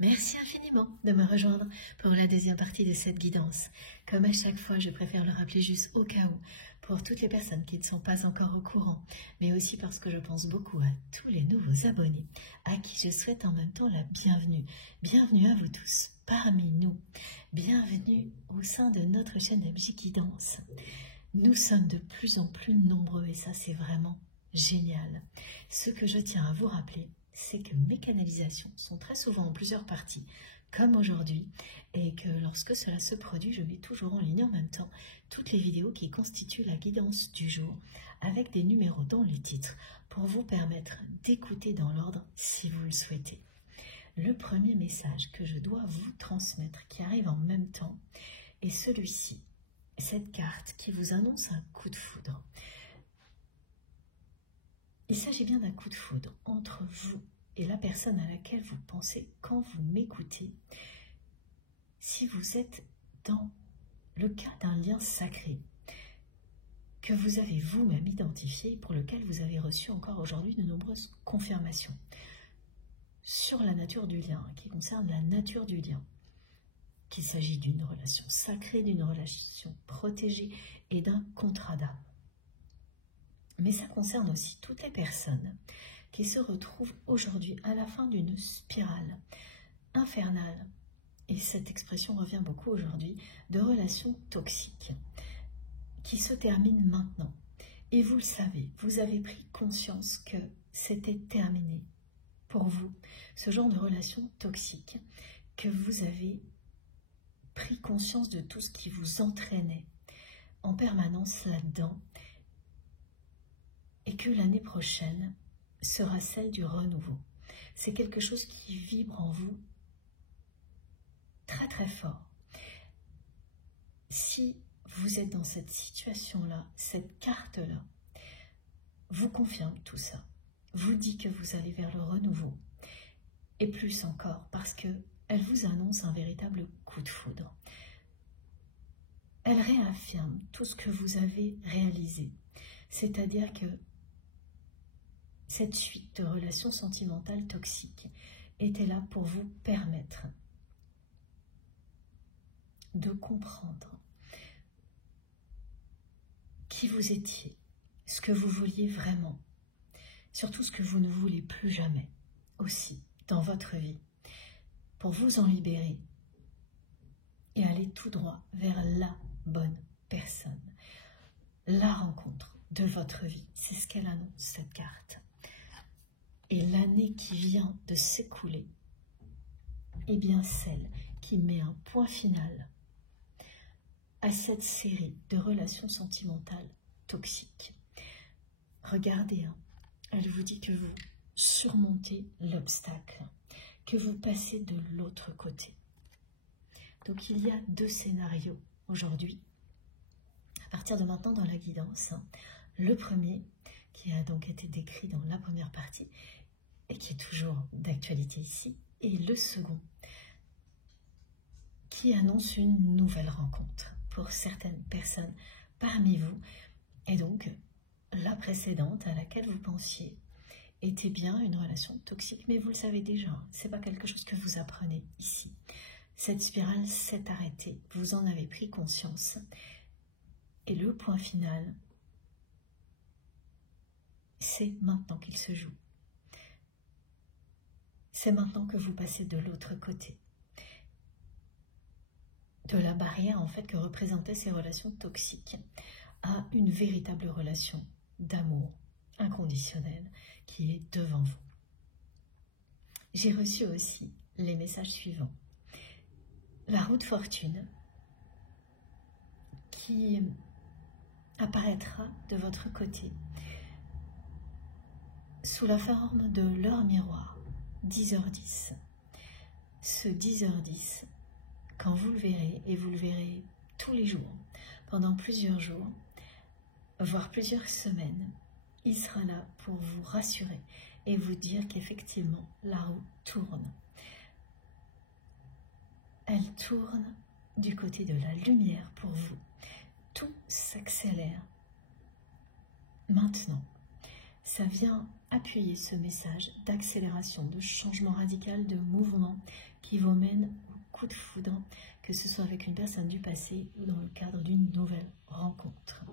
Merci infiniment de me rejoindre pour la deuxième partie de cette guidance. Comme à chaque fois, je préfère le rappeler juste au cas où, pour toutes les personnes qui ne sont pas encore au courant, mais aussi parce que je pense beaucoup à tous les nouveaux abonnés, à qui je souhaite en même temps la bienvenue. Bienvenue à vous tous, parmi nous. Bienvenue au sein de notre chaîne MJ Guidance. Nous sommes de plus en plus nombreux et ça c'est vraiment génial. Ce que je tiens à vous rappeler, c'est que mes canalisations sont très souvent en plusieurs parties, comme aujourd'hui, et que lorsque cela se produit, je mets toujours en ligne en même temps toutes les vidéos qui constituent la guidance du jour, avec des numéros dans les titres, pour vous permettre d'écouter dans l'ordre si vous le souhaitez. Le premier message que je dois vous transmettre, qui arrive en même temps, est celui-ci, cette carte qui vous annonce un coup de foudre. Il s'agit bien d'un coup de foudre entre vous et la personne à laquelle vous pensez quand vous m'écoutez. Si vous êtes dans le cas d'un lien sacré que vous avez vous-même identifié et pour lequel vous avez reçu encore aujourd'hui de nombreuses confirmations sur la nature du lien, qui concerne la nature du lien, qu'il s'agit d'une relation sacrée, d'une relation protégée et d'un contrat d'âme. Mais ça concerne aussi toutes les personnes qui se retrouvent aujourd'hui à la fin d'une spirale infernale, et cette expression revient beaucoup aujourd'hui, de relations toxiques, qui se terminent maintenant. Et vous le savez, vous avez pris conscience que c'était terminé pour vous, ce genre de relation toxique, que vous avez pris conscience de tout ce qui vous entraînait en permanence là-dedans, et que l'année prochaine sera celle du renouveau. C'est quelque chose qui vibre en vous très très fort. Si vous êtes dans cette situation-là, cette carte-là vous confirme tout ça, vous dit que vous allez vers le renouveau, et plus encore parce qu'elle vous annonce un véritable coup de foudre. Elle réaffirme tout ce que vous avez réalisé, c'est-à-dire que cette suite de relations sentimentales toxiques était là pour vous permettre de comprendre qui vous étiez, ce que vous vouliez vraiment, surtout ce que vous ne voulez plus jamais aussi dans votre vie, pour vous en libérer et aller tout droit vers la bonne personne, la rencontre de votre vie. C'est ce qu'elle annonce, cette carte. Et l'année qui vient de s'écouler est bien celle qui met un point final à cette série de relations sentimentales toxiques. Regardez, elle vous dit que vous surmontez l'obstacle, que vous passez de l'autre côté. Donc il y a deux scénarios aujourd'hui, à partir de maintenant dans la guidance. Le premier, qui a donc été décrit dans la première partie, et qui est toujours d'actualité ici, et le second, qui annonce une nouvelle rencontre pour certaines personnes parmi vous, et donc la précédente à laquelle vous pensiez était bien une relation toxique, mais vous le savez déjà, c'est pas quelque chose que vous apprenez ici. Cette spirale s'est arrêtée, vous en avez pris conscience, et le point final, c'est maintenant qu'il se joue. C'est maintenant que vous passez de l'autre côté de la barrière en fait que représentaient ces relations toxiques à une véritable relation d'amour inconditionnel qui est devant vous. J'ai reçu aussi les messages suivants. La roue de fortune qui apparaîtra de votre côté sous la forme de l'heure miroir, 10h10. Ce 10h10, quand vous le verrez, et vous le verrez tous les jours, pendant plusieurs jours, voire plusieurs semaines, il sera là pour vous rassurer et vous dire qu'effectivement, la roue tourne. Elle tourne du côté de la lumière pour vous. Tout s'accélère. Maintenant, ça vient appuyer ce message d'accélération, de changement radical, de mouvement qui vous mène au coup de foudre, que ce soit avec une personne du passé ou dans le cadre d'une nouvelle rencontre.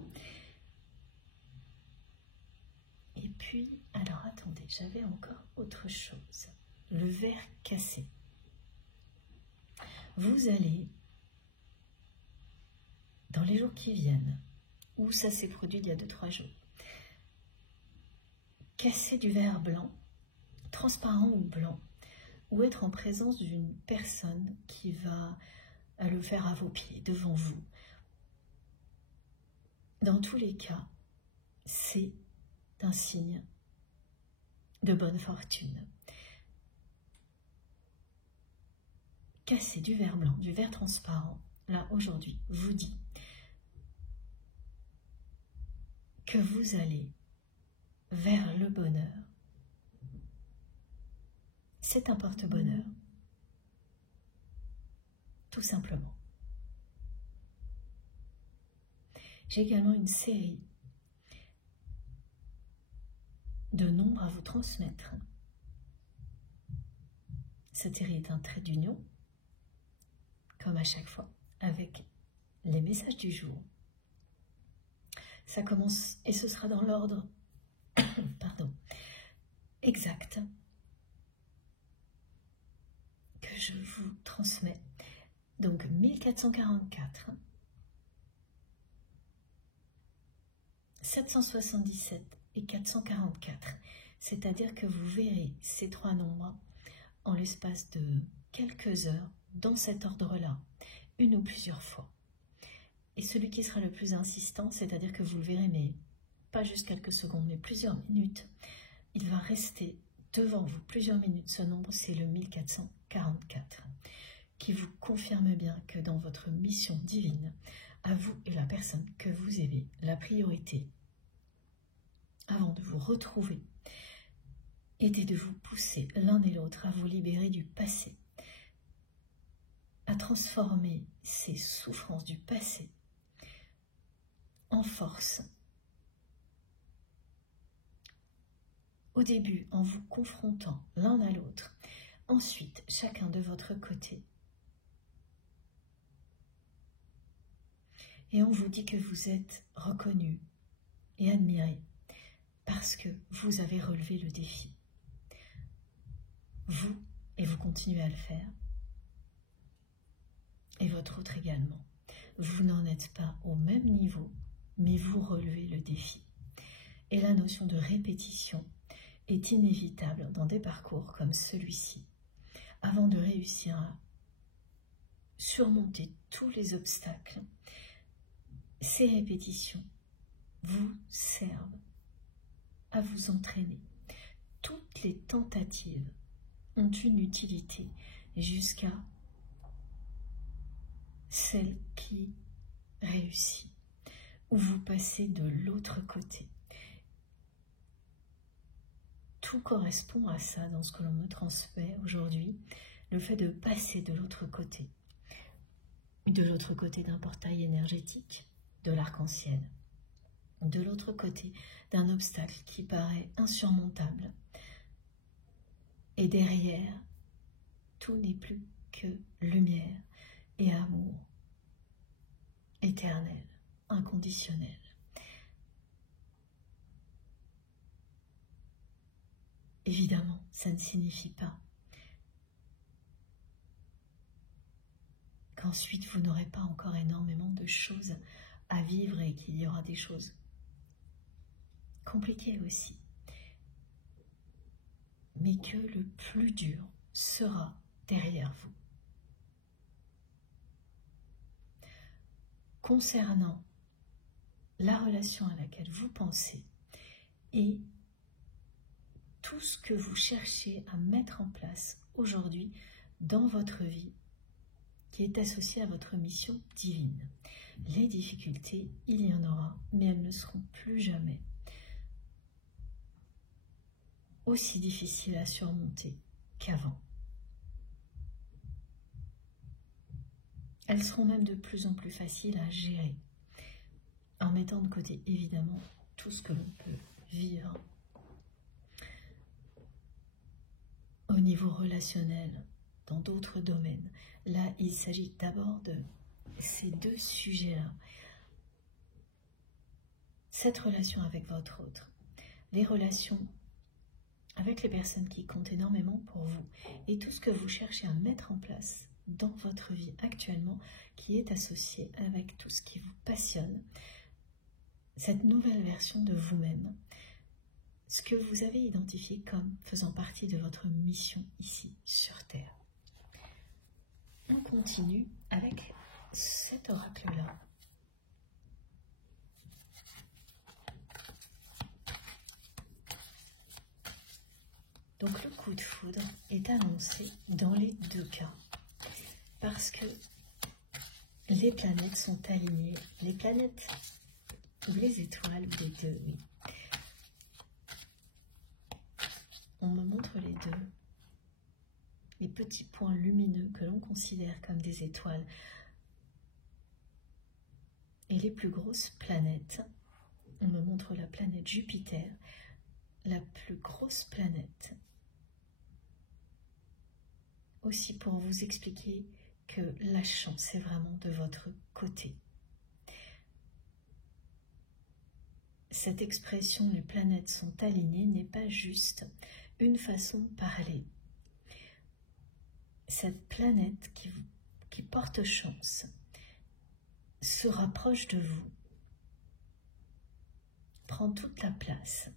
Et puis, alors attendez, j'avais encore autre chose. Le verre cassé. Vous allez, dans les jours qui viennent, où ça s'est produit il y a 2-3 jours, casser du verre blanc, transparent ou blanc, ou être en présence d'une personne qui va le faire à vos pieds, devant vous. Dans tous les cas, c'est un signe de bonne fortune. Casser du verre blanc, du verre transparent, là aujourd'hui, vous dit que vous allez vers le bonheur. C'est un porte-bonheur, tout simplement. J'ai également une série de nombres à vous transmettre. Cette série est un trait d'union, comme à chaque fois, avec les messages du jour. Ça commence, et ce sera dans l'ordre exact que je vous transmets. Donc 1444, 777 et 444, c'est-à-dire que vous verrez ces 3 nombres en l'espace de quelques heures dans cet ordre-là, une ou plusieurs fois. Et celui qui sera le plus insistant, c'est-à-dire que vous le verrez, mais pas juste quelques secondes, mais plusieurs minutes, il va rester devant vous plusieurs minutes. Ce nombre, c'est le 1444, qui vous confirme bien que dans votre mission divine, à vous et la personne que vous aimez, la priorité, avant de vous retrouver, était de vous pousser l'un et l'autre à vous libérer du passé, à transformer ces souffrances du passé en force. Au début, en vous confrontant l'un à l'autre, ensuite, chacun de votre côté. Et on vous dit que vous êtes reconnu et admiré parce que vous avez relevé le défi. Vous, et vous continuez à le faire, et votre autre également. Vous n'en êtes pas au même niveau, mais vous relevez le défi. Et la notion de répétition est inévitable dans des parcours comme celui-ci. Avant de réussir à surmonter tous les obstacles, ces répétitions vous servent à vous entraîner. Toutes les tentatives ont une utilité jusqu'à celle qui réussit, où vous passez de l'autre côté. Tout correspond à ça dans ce que l'on me transmet aujourd'hui, le fait de passer de l'autre côté d'un portail énergétique, de l'arc-en-ciel, de l'autre côté d'un obstacle qui paraît insurmontable. Et derrière, tout n'est plus que lumière et amour éternel, inconditionnel. Évidemment, ça ne signifie pas qu'ensuite vous n'aurez pas encore énormément de choses à vivre et qu'il y aura des choses compliquées aussi. Mais que le plus dur sera derrière vous. Concernant la relation à laquelle vous pensez et tout ce que vous cherchez à mettre en place aujourd'hui dans votre vie qui est associé à votre mission divine. Les difficultés, il y en aura, mais elles ne seront plus jamais aussi difficiles à surmonter qu'avant. Elles seront même de plus en plus faciles à gérer, en mettant de côté évidemment tout ce que l'on peut vivre au niveau relationnel dans d'autres domaines. Là, il s'agit d'abord de ces deux sujets-là. Cette relation avec votre autre, les relations avec les personnes qui comptent énormément pour vous et tout ce que vous cherchez à mettre en place dans votre vie actuellement qui est associé avec tout ce qui vous passionne, cette nouvelle version de vous-même, ce que vous avez identifié comme faisant partie de votre mission ici sur Terre. On continue avec cet oracle-là. Donc le coup de foudre est annoncé dans les deux cas parce que les planètes sont alignées, les planètes ou les étoiles ou les deux, oui. On me montre les deux, les petits points lumineux que l'on considère comme des étoiles et les plus grosses planètes. On me montre la planète Jupiter, la plus grosse planète. Aussi pour vous expliquer que la chance est vraiment de votre côté. Cette expression « les planètes sont alignées » n'est pas juste une façon de parler. Cette planète qui porte chance se rapproche de vous, prend toute la place,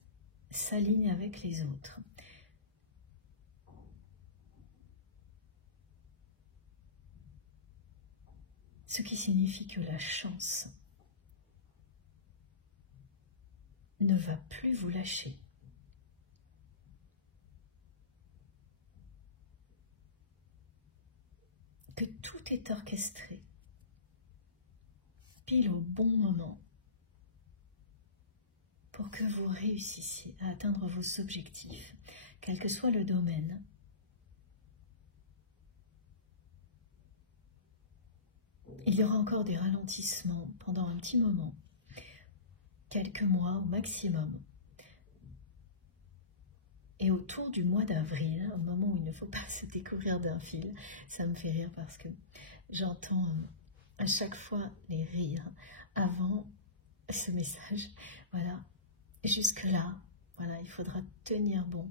s'aligne avec les autres. Ce qui signifie que la chance ne va plus vous lâcher. Que tout est orchestré, pile au bon moment, pour que vous réussissiez à atteindre vos objectifs, quel que soit le domaine. Il y aura encore des ralentissements pendant un petit moment, quelques mois au maximum. Et autour du mois d'avril, au moment où il ne faut pas se découvrir d'un fil, ça me fait rire parce que j'entends à chaque fois les rires avant ce message. Voilà, jusque-là, voilà, il faudra tenir bon.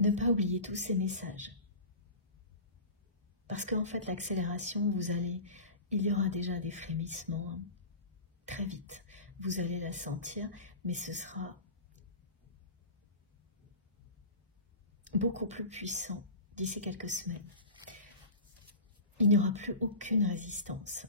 Ne pas oublier tous ces messages. Parce qu'en fait, l'accélération, il y aura déjà des frémissements hein, très vite. Vous allez la sentir, mais ce sera beaucoup plus puissant d'ici quelques semaines. Il n'y aura plus aucune résistance.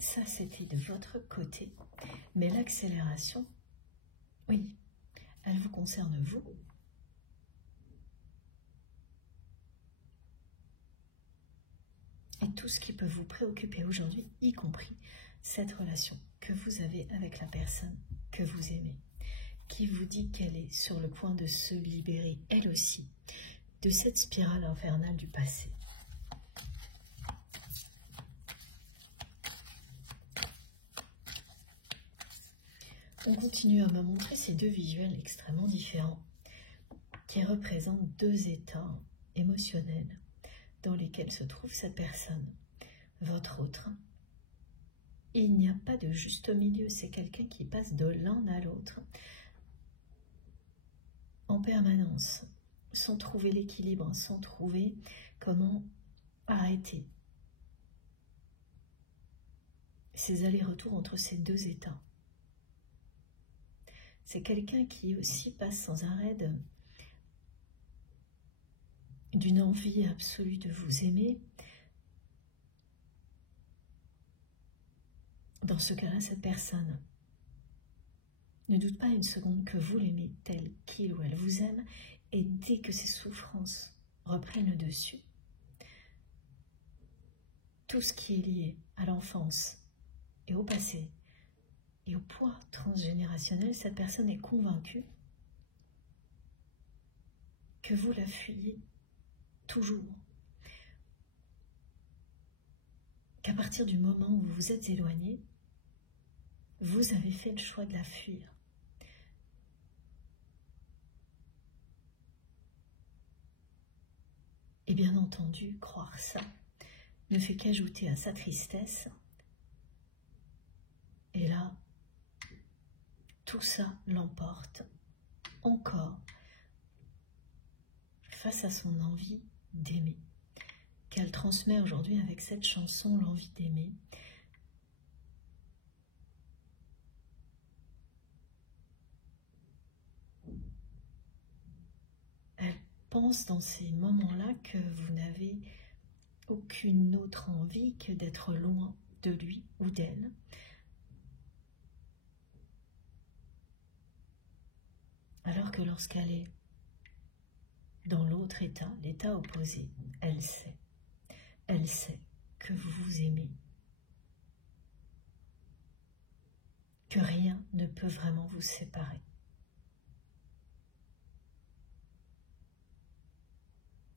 Ça, c'était de votre côté. Mais l'accélération, oui, elle vous concerne vous. Et tout ce qui peut vous préoccuper aujourd'hui, y compris cette relation que vous avez avec la personne que vous aimez, qui vous dit qu'elle est sur le point de se libérer, elle aussi, de cette spirale infernale du passé. On continue à me montrer ces deux visuels extrêmement différents qui représentent deux états émotionnels dans lesquels se trouve cette personne, votre autre. Il n'y a pas de juste milieu, c'est quelqu'un qui passe de l'un à l'autre en permanence, sans trouver l'équilibre, sans trouver comment arrêter ces allers-retours entre ces deux états. C'est quelqu'un qui aussi passe sans arrêt d'une envie absolue de vous aimer. Dans ce cas-là, cette personne ne doute pas une seconde que vous l'aimez tel qu'il ou elle vous aime, et dès que ces souffrances reprennent le dessus, tout ce qui est lié à l'enfance et au passé, et au poids transgénérationnel, cette personne est convaincue que vous la fuyez toujours, qu'à partir du moment où vous vous êtes éloigné, vous avez fait le choix de la fuir. Et bien entendu, croire ça ne fait qu'ajouter à sa tristesse. Et là, tout ça l'emporte encore face à son envie d'aimer, qu'elle transmet aujourd'hui avec cette chanson, l'envie d'aimer. Elle pense dans ces moments-là que vous n'avez aucune autre envie que d'être loin de lui ou d'elle. Alors que lorsqu'elle est dans l'autre état, l'état opposé, elle sait que vous vous aimez, que rien ne peut vraiment vous séparer.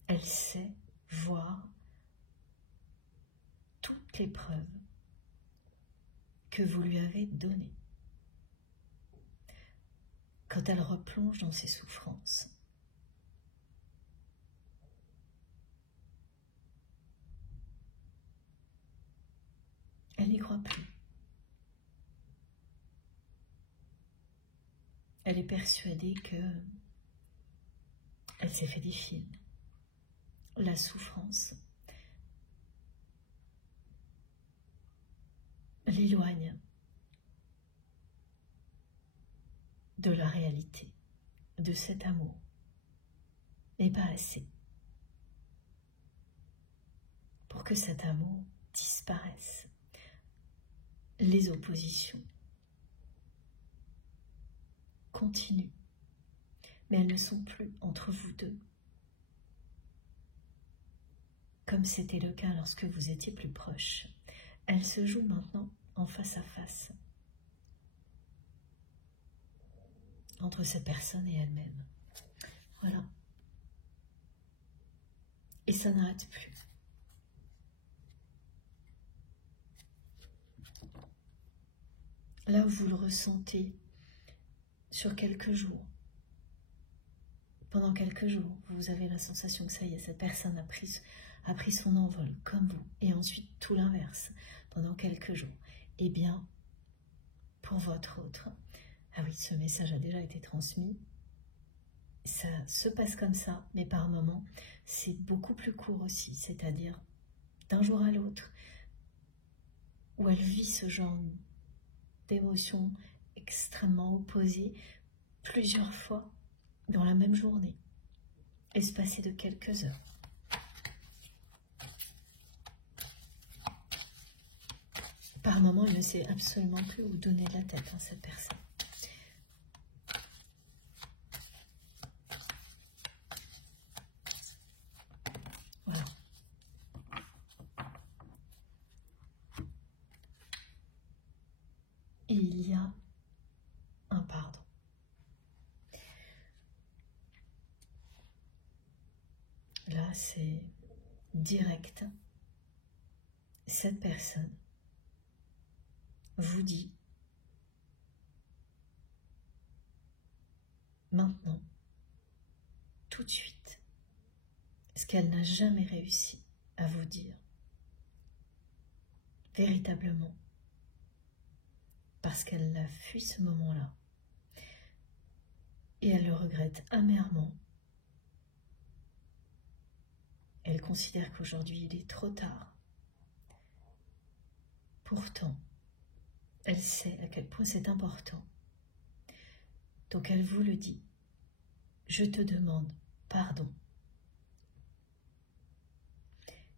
Elle sait voir toutes les preuves que vous lui avez données. Quand elle replonge dans ses souffrances, elle n'y croit plus. Elle est persuadée que elle s'est fait des films. La souffrance l'éloigne de la réalité, de cet amour, et pas assez pour que cet amour disparaisse. Les oppositions continuent, mais elles ne sont plus entre vous deux, comme c'était le cas lorsque vous étiez plus proches. Elles se jouent maintenant en face à face, entre cette personne et elle-même. Voilà. Et ça n'arrête plus. Là où vous le ressentez sur quelques jours, pendant quelques jours, vous avez la sensation que ça y est, cette personne a pris son envol comme vous, et ensuite tout l'inverse, pendant quelques jours. Eh bien, pour votre autre, ah oui, ce message a déjà été transmis, ça se passe comme ça, mais par moments, c'est beaucoup plus court aussi, c'est-à-dire d'un jour à l'autre, où elle vit ce genre d'émotions extrêmement opposées plusieurs fois dans la même journée, espacée de quelques heures. Par moments, elle ne sait absolument plus où donner de la tête, cette personne. Voilà. Et il y a un pardon. Là, c'est direct. Cette personne vous dit maintenant, tout de suite, ce qu'elle n'a jamais réussi à vous dire, véritablement, parce qu'elle a fui ce moment-là, et elle le regrette amèrement. Elle considère qu'aujourd'hui il est trop tard. Pourtant, elle sait à quel point c'est important. Donc elle vous le dit. Je te demande pardon.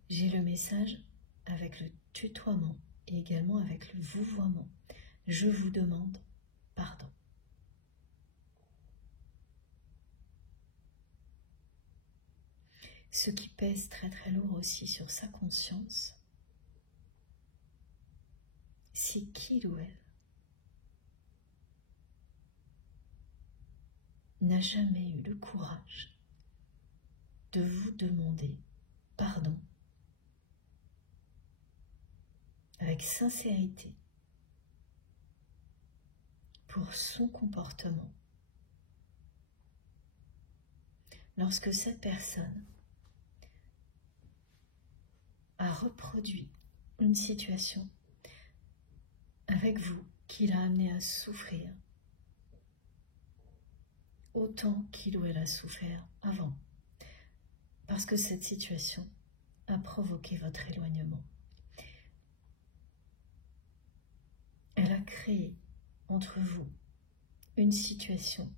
J'ai le message avec le tutoiement et également avec le vouvoiement. Je vous demande pardon. Ce qui pèse très très lourd aussi sur sa conscience, c'est qu'il ou elle n'a jamais eu le courage de vous demander pardon avec sincérité pour son comportement lorsque cette personne a reproduit une situation avec vous qui l'a amené à souffrir autant qu'il ou elle a souffert avant, parce que cette situation a provoqué votre éloignement. Elle a créé entre vous une situation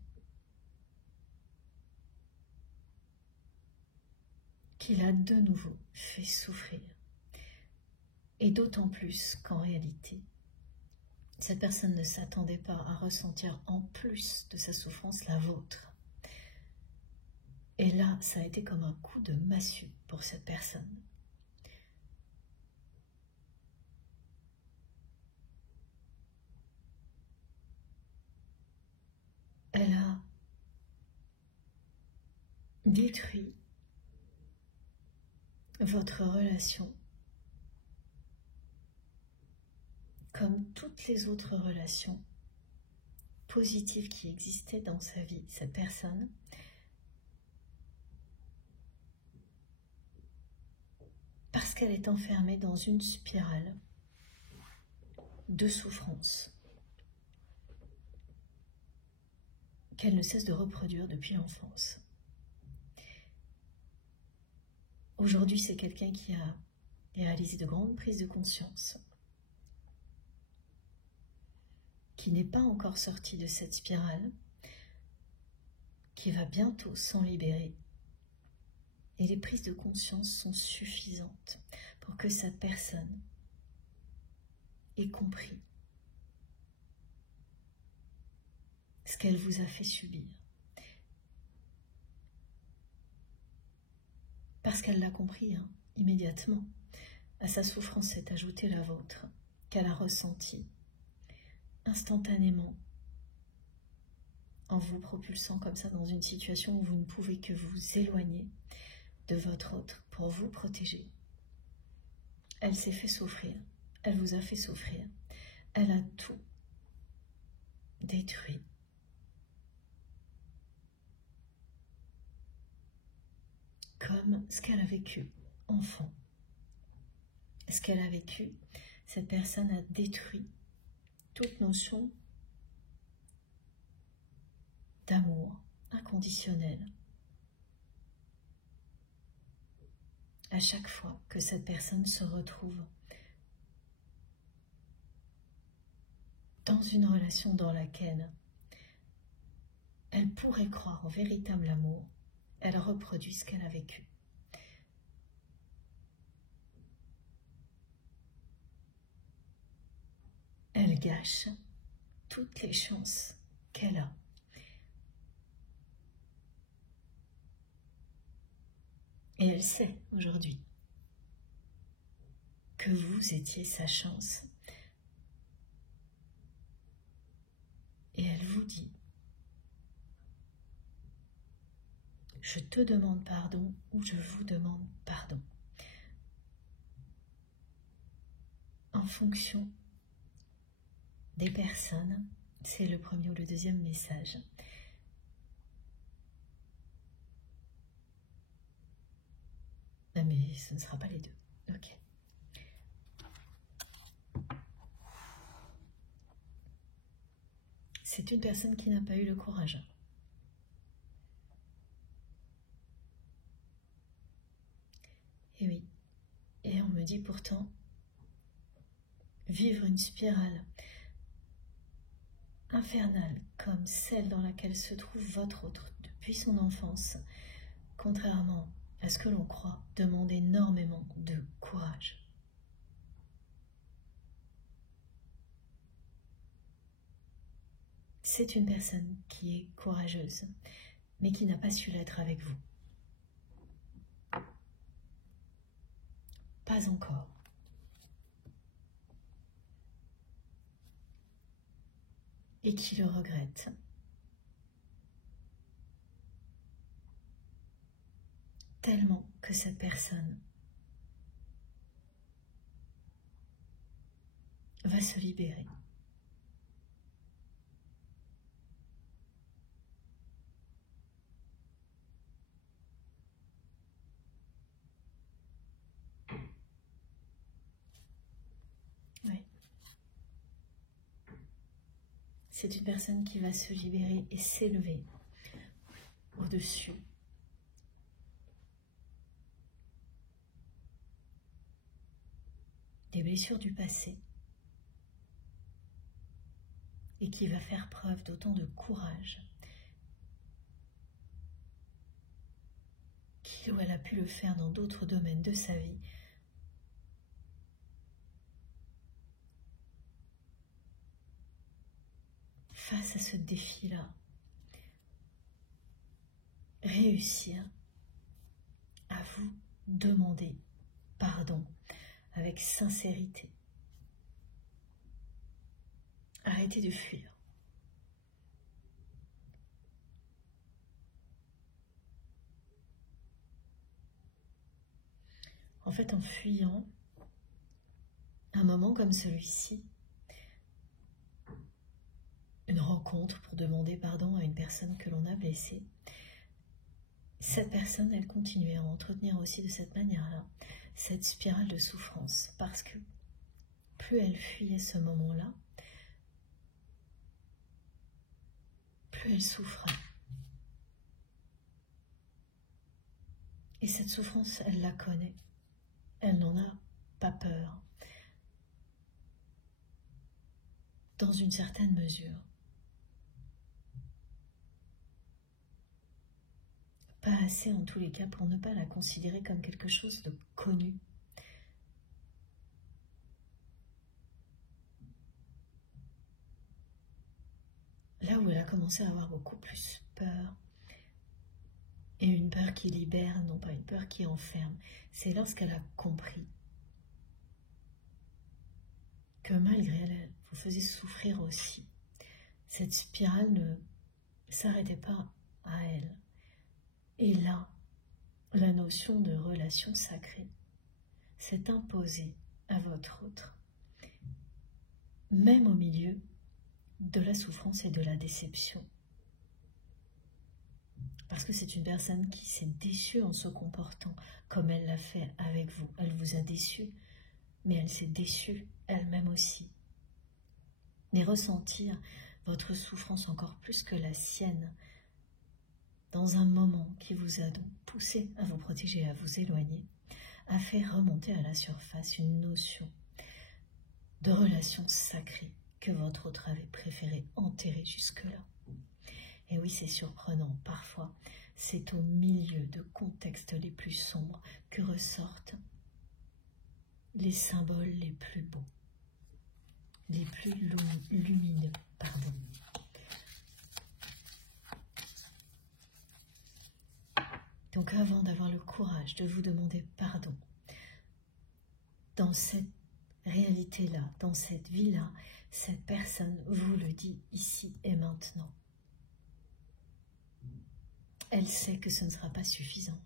qui l'a de nouveau fait souffrir. Et d'autant plus qu'en réalité, cette personne ne s'attendait pas à ressentir en plus de sa souffrance la vôtre. Et là, ça a été comme un coup de massue pour cette personne. Elle a détruit votre relation comme toutes les autres relations positives qui existaient dans sa vie. Cette personne parce qu'elle est enfermée dans une spirale de souffrance qu'elle ne cesse de reproduire depuis l'enfance. Aujourd'hui, c'est quelqu'un qui a réalisé de grandes prises de conscience, qui n'est pas encore sorti de cette spirale, qui va bientôt s'en libérer. Et les prises de conscience sont suffisantes pour que cette personne ait compris ce qu'elle vous a fait subir. Parce qu'elle l'a compris, immédiatement, à sa souffrance s'est ajoutée la vôtre, qu'elle a ressentie instantanément, en vous propulsant comme ça dans une situation où vous ne pouvez que vous éloigner de votre autre pour vous protéger. Elle s'est fait souffrir, elle vous a fait souffrir, elle a tout détruit. Comme ce qu'elle a vécu enfant. Ce qu'elle a vécu, cette personne a détruit toute notion d'amour inconditionnel. À chaque fois que cette personne se retrouve dans une relation dans laquelle elle pourrait croire au véritable amour, elle reproduit ce qu'elle a vécu. Elle gâche toutes les chances qu'elle a. Et elle sait aujourd'hui que vous étiez sa chance. Et elle vous dit: je te demande pardon ou je vous demande pardon. En fonction des personnes, c'est le premier ou le deuxième message. Ah, mais ce ne sera pas les deux. Ok. C'est une personne qui n'a pas eu le courage. Et oui. Et on me dit pourtant, vivre une spirale infernale comme celle dans laquelle se trouve votre autre depuis son enfance, contrairement à ce que l'on croit, demande énormément de courage. C'est une personne qui est courageuse, mais qui n'a pas su l'être avec vous. Pas encore. Et qui le regrette. Tellement que cette personne va se libérer. Ouais. C'est une personne qui va se libérer et s'élever au-dessus des blessures du passé et qui va faire preuve d'autant de courage qu'il ou elle a pu le faire dans d'autres domaines de sa vie. Face à ce défi-là, réussir à vous demander pardon avec sincérité. Arrêtez de fuir. En fait, en fuyant, un moment comme celui-ci, une rencontre pour demander pardon à une personne que l'on a blessée, cette personne, elle continuait à entretenir aussi de cette manière-là cette spirale de souffrance, parce que plus elle fuyait ce moment-là, plus elle souffrait. Et cette souffrance, elle la connaît, elle n'en a pas peur, dans une certaine mesure. Pas assez en tous les cas pour ne pas la considérer comme quelque chose de connu. Là où elle a commencé à avoir beaucoup plus peur, et une peur qui libère, non pas une peur qui enferme, c'est lorsqu'elle a compris que malgré elle, vous faisiez souffrir aussi. Cette spirale ne s'arrêtait pas à elle. Et là, la notion de relation sacrée s'est imposée à votre autre, même au milieu de la souffrance et de la déception. Parce que c'est une personne qui s'est déçue en se comportant comme elle l'a fait avec vous. Elle vous a déçu, mais elle s'est déçue elle-même aussi. Mais ressentir votre souffrance encore plus que la sienne, dans un moment qui vous a donc poussé à vous protéger, à vous éloigner, a fait remonter à la surface une notion de relation sacrée que votre autre avait préféré enterrer jusque-là. Et oui, c'est surprenant, parfois, c'est au milieu de contextes les plus sombres que ressortent les symboles les plus beaux, les plus lumineux, pardon. Donc avant d'avoir le courage de vous demander pardon, dans cette réalité-là, dans cette vie-là, cette personne vous le dit ici et maintenant. Elle sait que ce ne sera pas suffisant.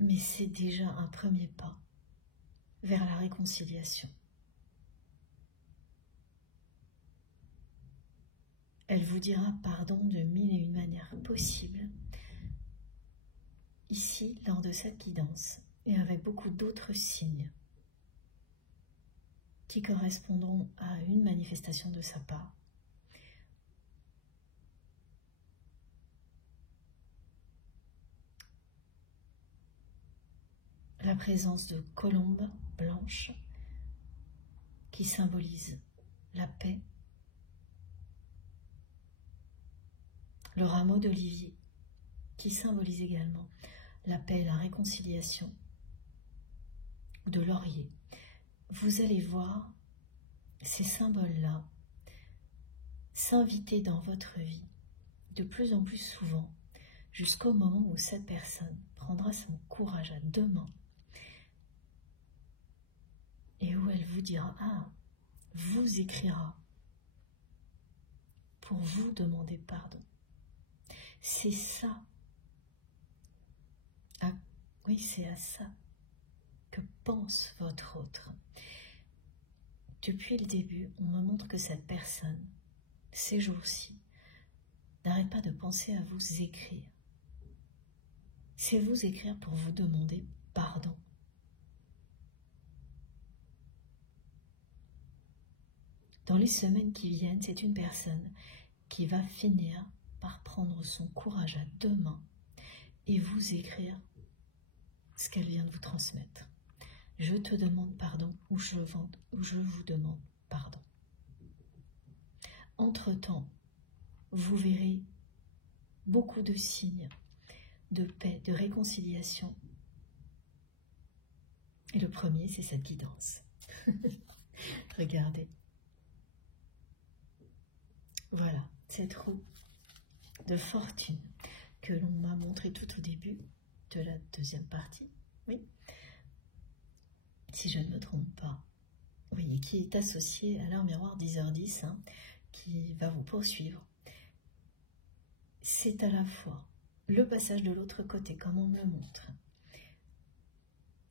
Mais c'est déjà un premier pas vers la réconciliation. Elle vous dira pardon de 1001 manières possibles, ici, lors de cette guidance, et avec beaucoup d'autres signes qui correspondront à une manifestation de sa part. La présence de colombes blanches qui symbolise la paix, le rameau d'olivier qui symbolise également la paix et la réconciliation, de laurier. Vous allez voir ces symboles-là s'inviter dans votre vie de plus en plus souvent, jusqu'au moment où cette personne prendra son courage à deux mains et où elle vous dira, vous écrira pour vous demander pardon. C'est ça. Ah, oui, c'est à ça que pense votre autre. Depuis le début, on me montre que cette personne, ces jours-ci, n'arrête pas de penser à vous écrire. C'est vous écrire pour vous demander pardon. Dans les semaines qui viennent, c'est une personne qui va finir par prendre son courage à deux mains et vous écrire ce qu'elle vient de vous transmettre. Je te demande pardon ou je vous demande pardon. Entre-temps, vous verrez beaucoup de signes de paix, de réconciliation. Et le premier, c'est cette guidance. Regardez. Voilà, cette roue de fortune que l'on m'a montrée tout au début de la deuxième partie. Oui, si je ne me trompe pas. Oui, et qui est associée à l'heure miroir 10h10, hein, qui va vous poursuivre. C'est à la fois le passage de l'autre côté, comme on me le montre,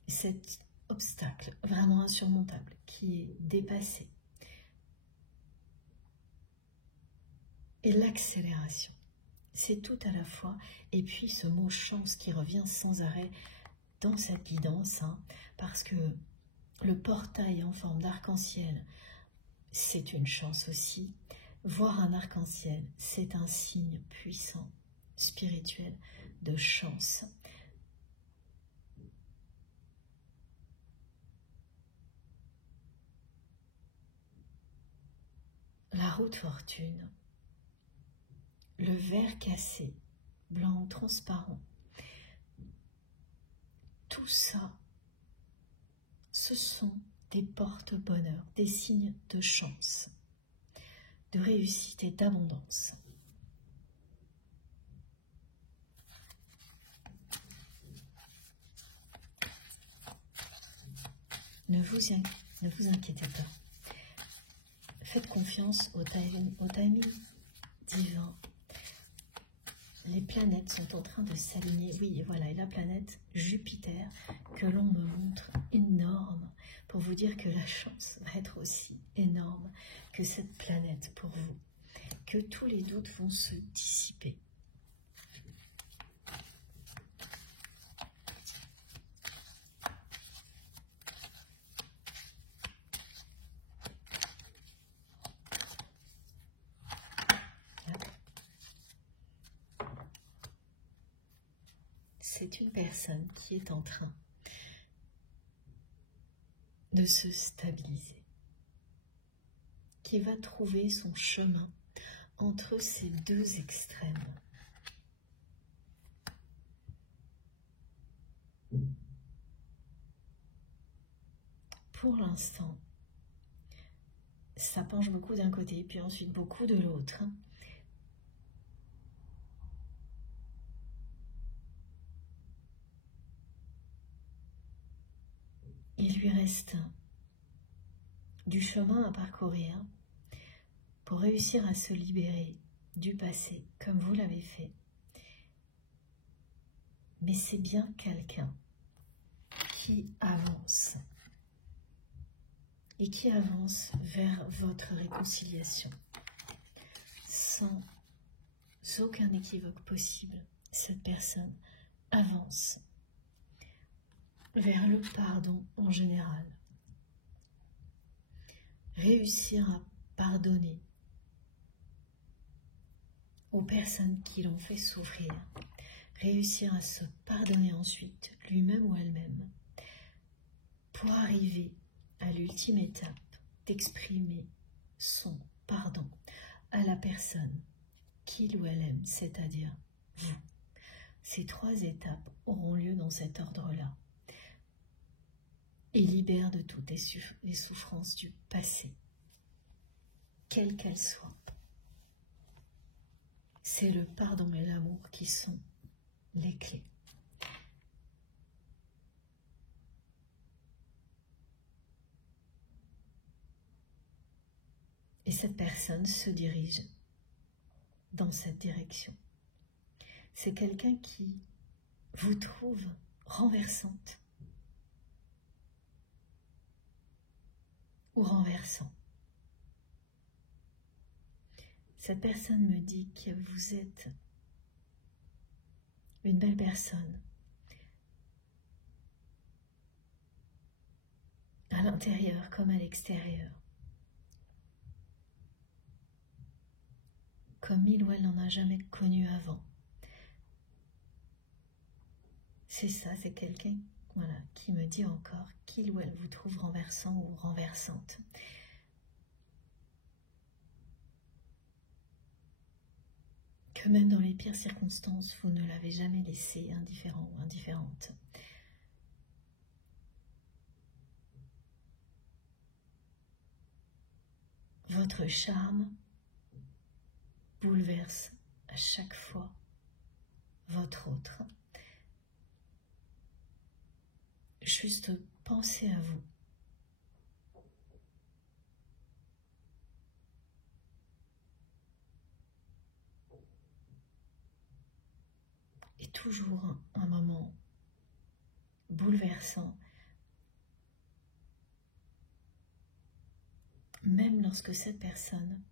cet obstacle vraiment insurmontable qui est dépassé, et l'accélération. C'est tout à la fois, et puis ce mot chance qui revient sans arrêt dans cette guidance, hein, parce que le portail en forme d'arc-en-ciel, c'est une chance aussi. Voir un arc-en-ciel, c'est un signe puissant, spirituel, de chance. La roue de fortune, le verre cassé, blanc ou transparent, tout ça, ce sont des porte-bonheur, des signes de chance, de réussite et d'abondance. Ne vous inquiétez pas. Faites confiance au timing divin. Les planètes sont en train de s'aligner. Oui, et voilà, et la planète Jupiter que l'on me montre énorme pour vous dire que la chance va être aussi énorme que cette planète pour vous. Que tous les doutes vont se dissiper. C'est une personne qui est en train de se stabiliser, qui va trouver son chemin entre ces deux extrêmes. Pour l'instant, ça penche beaucoup d'un côté, puis ensuite beaucoup de l'autre. Il lui reste du chemin à parcourir pour réussir à se libérer du passé, comme vous l'avez fait. Mais c'est bien quelqu'un qui avance et qui avance vers votre réconciliation sans aucun équivoque possible. Cette personne avance vers le pardon en général. Réussir à pardonner aux personnes qui l'ont fait souffrir. Réussir à se pardonner ensuite, lui-même ou elle-même, pour arriver à l'ultime étape d'exprimer son pardon à la personne qu'il ou elle aime, c'est-à-dire vous. Ces trois étapes auront lieu dans cet ordre-là et libèrent de toutes les souffrances du passé, quelles qu'elles soient. C'est le pardon et l'amour qui sont les clés. Et cette personne se dirige dans cette direction. c'est quelqu'un qui vous trouve renversante ou renversant. Cette personne me dit que vous êtes une belle personne, à l'intérieur comme à l'extérieur, comme il ou elle n'en a jamais connu avant. C'est ça, c'est quelqu'un, voilà, qui me dit encore qu'il ou elle vous trouve renversant ou renversante. Que même dans les pires circonstances, vous ne l'avez jamais laissé indifférent ou indifférente. Votre charme bouleverse à chaque fois votre autre. Juste pensez à vous. Et toujours un moment bouleversant, même lorsque cette personne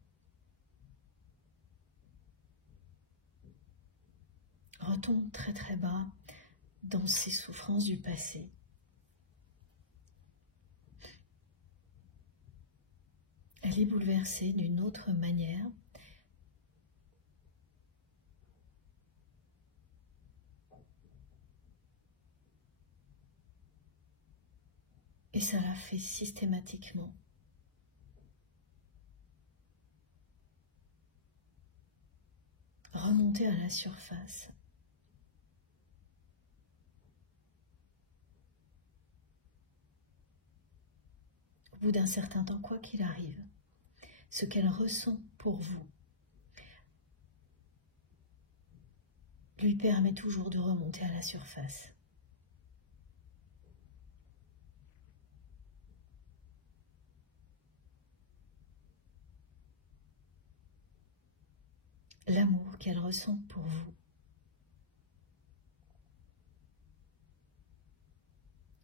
retombe très très bas dans ses souffrances du passé. Elle est bouleversée d'une autre manière. Et ça la fait systématiquement remonter à la surface. Au bout d'un certain temps, quoi qu'il arrive, ce qu'elle ressent pour vous lui permet toujours de remonter à la surface. L'amour qu'elle ressent pour vous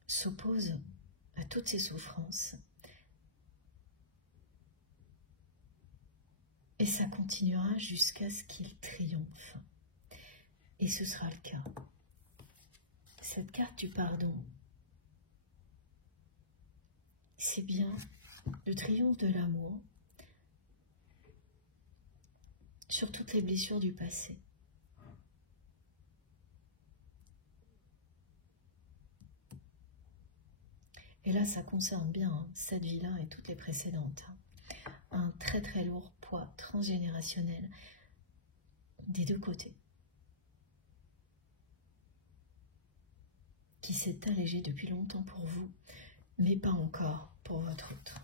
s'oppose à toutes ces souffrances et ça continuera jusqu'à ce qu'il triomphe. Et ce sera le cas. Cette carte du pardon, c'est bien le triomphe de l'amour sur toutes les blessures du passé. Et là, ça concerne bien cette vie-là et toutes les précédentes. Un très très lourd poids transgénérationnel des deux côtés qui s'est allégé depuis longtemps pour vous, mais pas encore pour votre autre.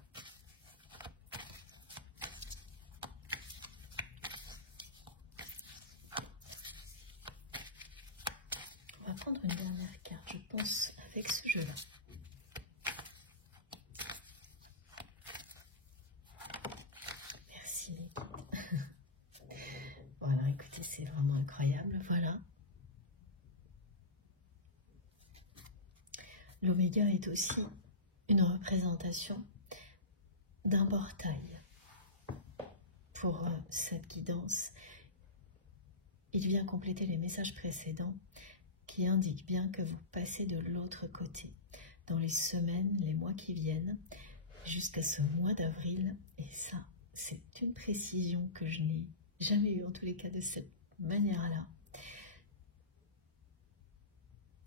On va prendre une dernière carte, je pense, avec ce jeu-là. Merci. Voilà, écoutez, c'est vraiment incroyable. Voilà. L'oméga est aussi une représentation d'un portail pour cette guidance. Il vient compléter les messages précédents qui indiquent bien que vous passez de l'autre côté dans les semaines, les mois qui viennent jusqu'à ce mois d'avril. Et ça, c'est une précision que je n'ai jamais eue, en tous les cas de cette manière-là.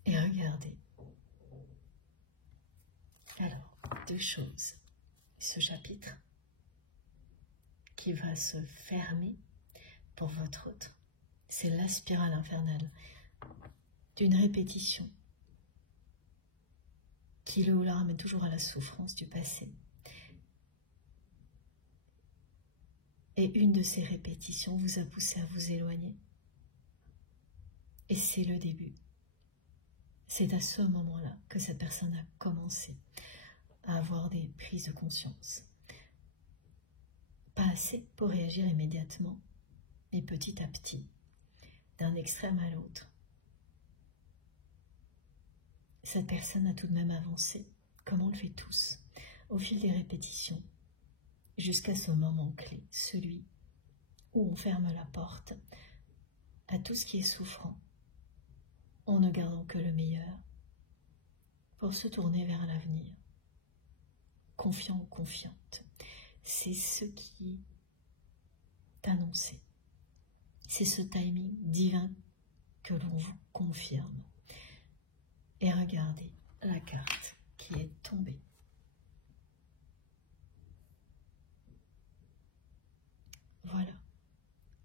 Et regardez. Alors, deux choses. Ce chapitre qui va se fermer pour votre autre, c'est la spirale infernale d'une répétition qui le ou la ramène toujours à la souffrance du passé. Et une de ces répétitions vous a poussé à vous éloigner. Et c'est le début. C'est à ce moment-là que cette personne a commencé à avoir des prises de conscience. Pas assez pour réagir immédiatement, mais petit à petit, d'un extrême à l'autre. Cette personne a tout de même avancé, comme on le fait tous, au fil des répétitions, jusqu'à ce moment clé, celui où on ferme la porte à tout ce qui est souffrant, en ne gardant que le meilleur, pour se tourner vers l'avenir, confiant ou confiante. C'est ce qui est annoncé. C'est ce timing divin que l'on vous confirme. Et regardez la carte qui est tombée. Voilà.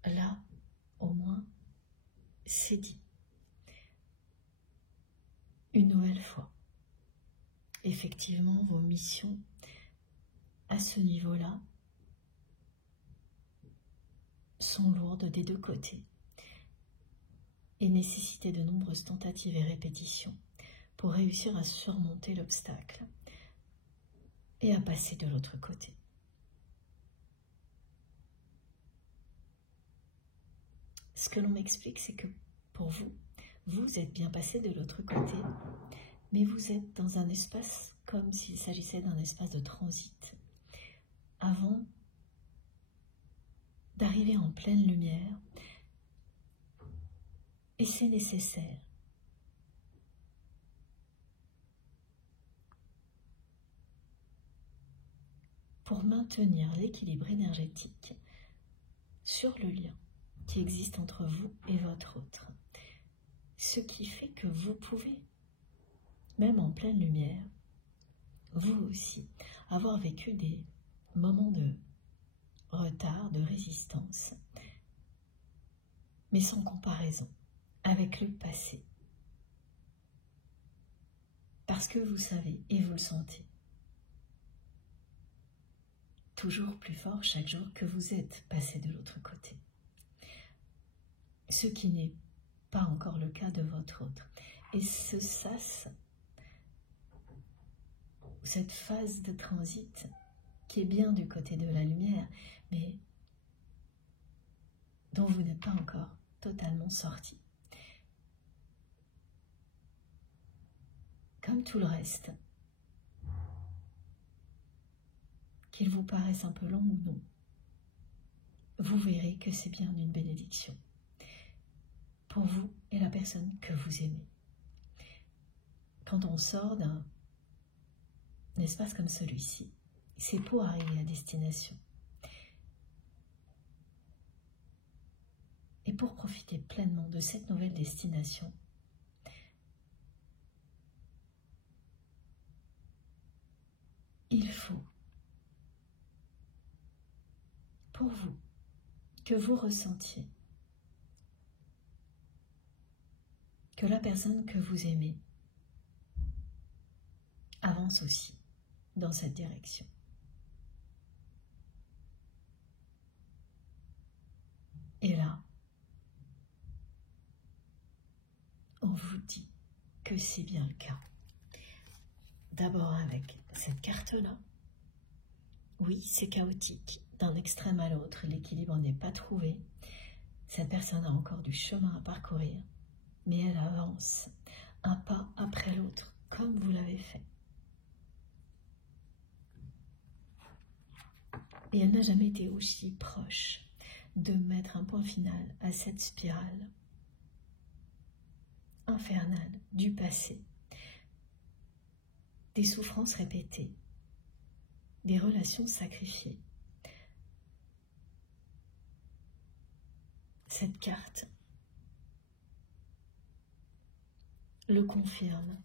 Là, au moins, c'est dit. Une nouvelle fois. Effectivement, vos missions à ce niveau-là sont lourdes des deux côtés et nécessitent de nombreuses tentatives et répétitions pour réussir à surmonter l'obstacle et à passer de l'autre côté. Ce que l'on m'explique, c'est que pour vous, vous êtes bien passé de l'autre côté, mais vous êtes dans un espace comme s'il s'agissait d'un espace de transit. Avant d'arriver en pleine lumière, et c'est nécessaire. Pour maintenir l'équilibre énergétique sur le lien qui existe entre vous et votre autre. Ce qui fait que vous pouvez, même en pleine lumière, vous aussi, avoir vécu des moments de retard, de résistance, mais sans comparaison avec le passé. Parce que vous savez et vous le sentez, toujours plus fort chaque jour que vous êtes passé de l'autre côté. Ce qui n'est pas encore le cas de votre autre. Et ce sas, cette phase de transit qui est bien du côté de la lumière, mais dont vous n'êtes pas encore totalement sorti. Comme tout le reste, qu'il vous paraisse un peu long ou non, vous verrez que c'est bien une bénédiction pour vous et la personne que vous aimez. Quand on sort d'un espace comme celui-ci, c'est pour arriver à destination. Et pour profiter pleinement de cette nouvelle destination, il faut, pour vous, que vous ressentiez que la personne que vous aimez avance aussi dans cette direction. Et là, on vous dit que c'est bien le cas. D'abord avec cette carte-là. Oui, c'est chaotique. D'un extrême à l'autre, l'équilibre n'est pas trouvé. Cette personne a encore du chemin à parcourir, mais elle avance un pas après l'autre, comme vous l'avez fait. Et elle n'a jamais été aussi proche de mettre un point final à cette spirale infernale du passé, des souffrances répétées, des relations sacrifiées. Cette carte le confirme.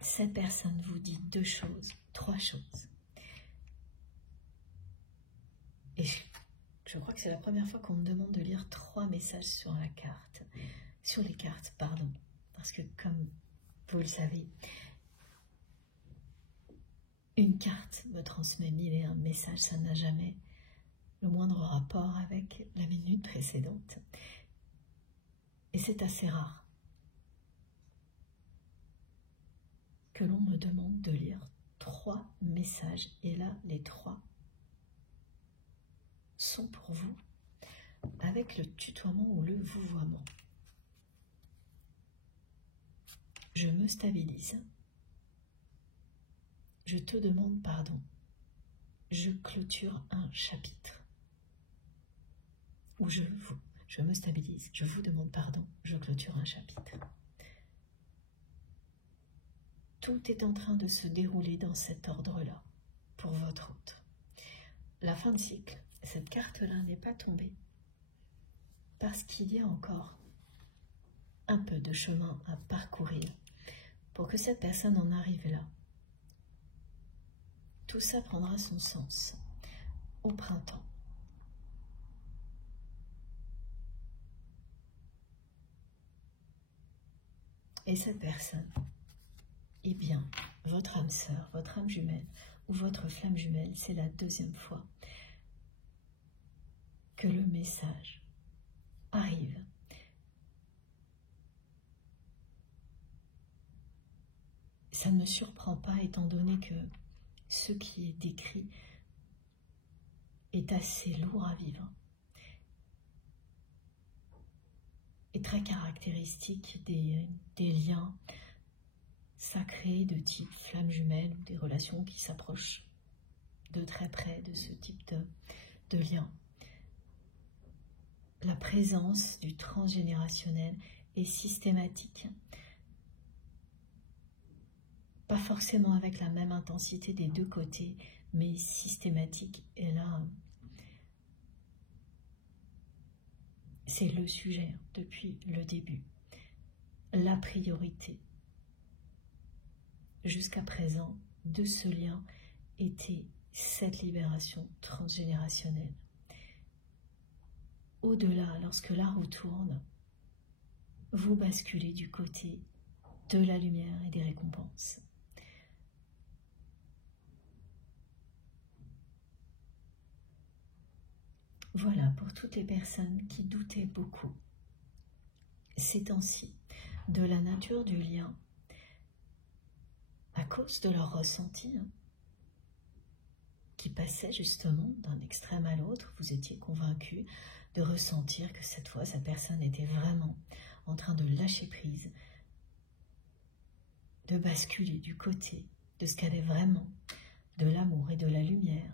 Cette personne vous dit 2 choses, 3 choses. Et je crois que c'est la première fois qu'on me demande de lire 3 messages sur la carte. Sur les cartes, pardon. Parce que comme vous le savez, une carte me transmet 1001 messages, ça n'a jamais le moindre rapport avec la minute précédente. Et c'est assez rare que l'on me demande de lire 3 messages. Et là, les 3 sont pour vous. avec le tutoiement ou le vouvoiement. Je me stabilise. Je te demande pardon. Je clôture un chapitre. Ou je me stabilise. Je vous demande pardon. Je clôture un chapitre. Tout est en train de se dérouler dans cet ordre-là, pour votre hôte. La fin de cycle, cette carte-là n'est pas tombée, parce qu'il y a encore un peu de chemin à parcourir pour que cette personne en arrive là. Tout ça prendra son sens au printemps. Et cette personne, eh bien, votre âme sœur, votre âme jumelle ou votre flamme jumelle, c'est la deuxième fois que le message arrive. Ça ne me surprend pas étant donné que ce qui est décrit est assez lourd à vivre et très caractéristique des liens sacrés de type flamme jumelle ou des relations qui s'approchent de très près de ce type de lien. La présence du transgénérationnel est systématique. Pas forcément avec la même intensité des deux côtés, mais systématique. Et là, c'est le sujet depuis le début. La priorité, jusqu'à présent, de ce lien était cette libération transgénérationnelle. Au-delà, lorsque la roue tourne, vous basculez du côté de la lumière et des récompenses. Voilà pour toutes les personnes qui doutaient beaucoup ces temps-ci de la nature du lien à cause de leur ressenti qui passait justement d'un extrême à l'autre. Vous étiez convaincu de ressentir que cette fois, cette personne était vraiment en train de lâcher prise, de basculer du côté de ce qu'avait vraiment de l'amour et de la lumière.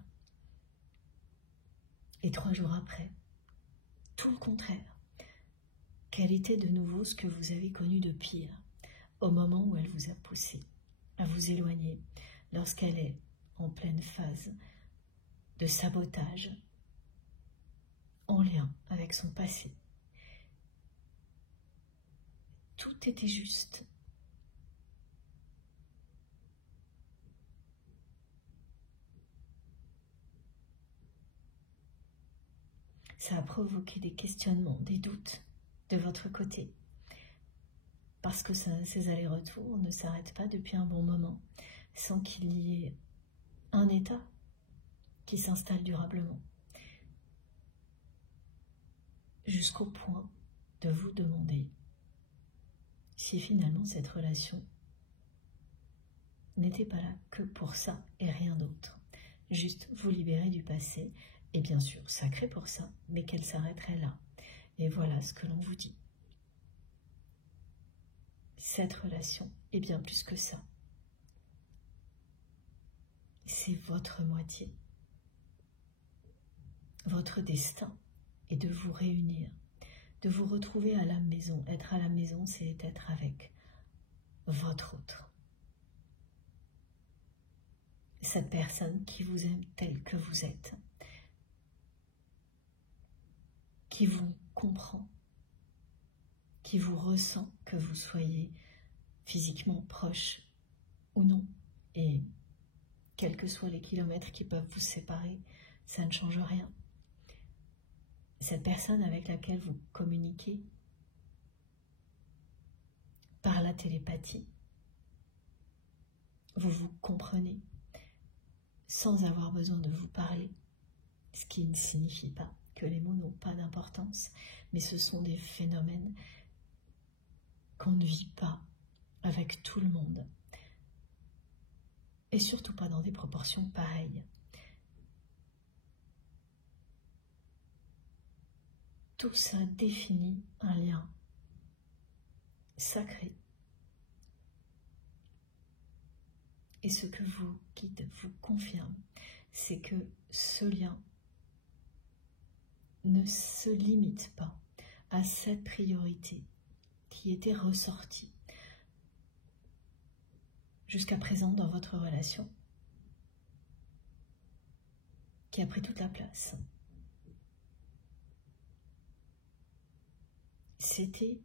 Et 3 jours après, tout le contraire. Quel était de nouveau ce que vous avez connu de pire au moment où elle vous a poussé à vous éloigner, lorsqu'elle est en pleine phase de sabotage en lien avec son passé. Tout était juste. Ça a provoqué des questionnements, des doutes de votre côté. Parce que ces allers-retours ne s'arrêtent pas depuis un bon moment sans qu'il y ait un état qui s'installe durablement. Jusqu'au point de vous demander si finalement cette relation n'était pas là que pour ça et rien d'autre. Juste vous libérer du passé, et bien sûr sacré pour ça, mais qu'elle s'arrêterait là. Et voilà ce que l'on vous dit. Cette relation est bien plus que ça. C'est votre moitié. Votre destin est de vous réunir, de vous retrouver à la maison. Être à la maison, c'est être avec votre autre. Cette personne qui vous aime telle que vous êtes, qui vous comprend, qui vous ressent, que vous soyez physiquement proche ou non. Et quels que soient les kilomètres qui peuvent vous séparer, ça ne change rien. Cette personne avec laquelle vous communiquez par la télépathie, vous vous comprenez sans avoir besoin de vous parler, ce qui ne signifie pas que les mots n'ont pas d'importance, mais ce sont des phénomènes qu'on ne vit pas avec tout le monde, et surtout pas dans des proportions pareilles. tout ça définit un lien sacré. Et ce que vos guides vous confirment, c'est que ce lien ne se limite pas à cette priorité qui était ressortie jusqu'à présent dans votre relation, qui a pris toute la place. C'était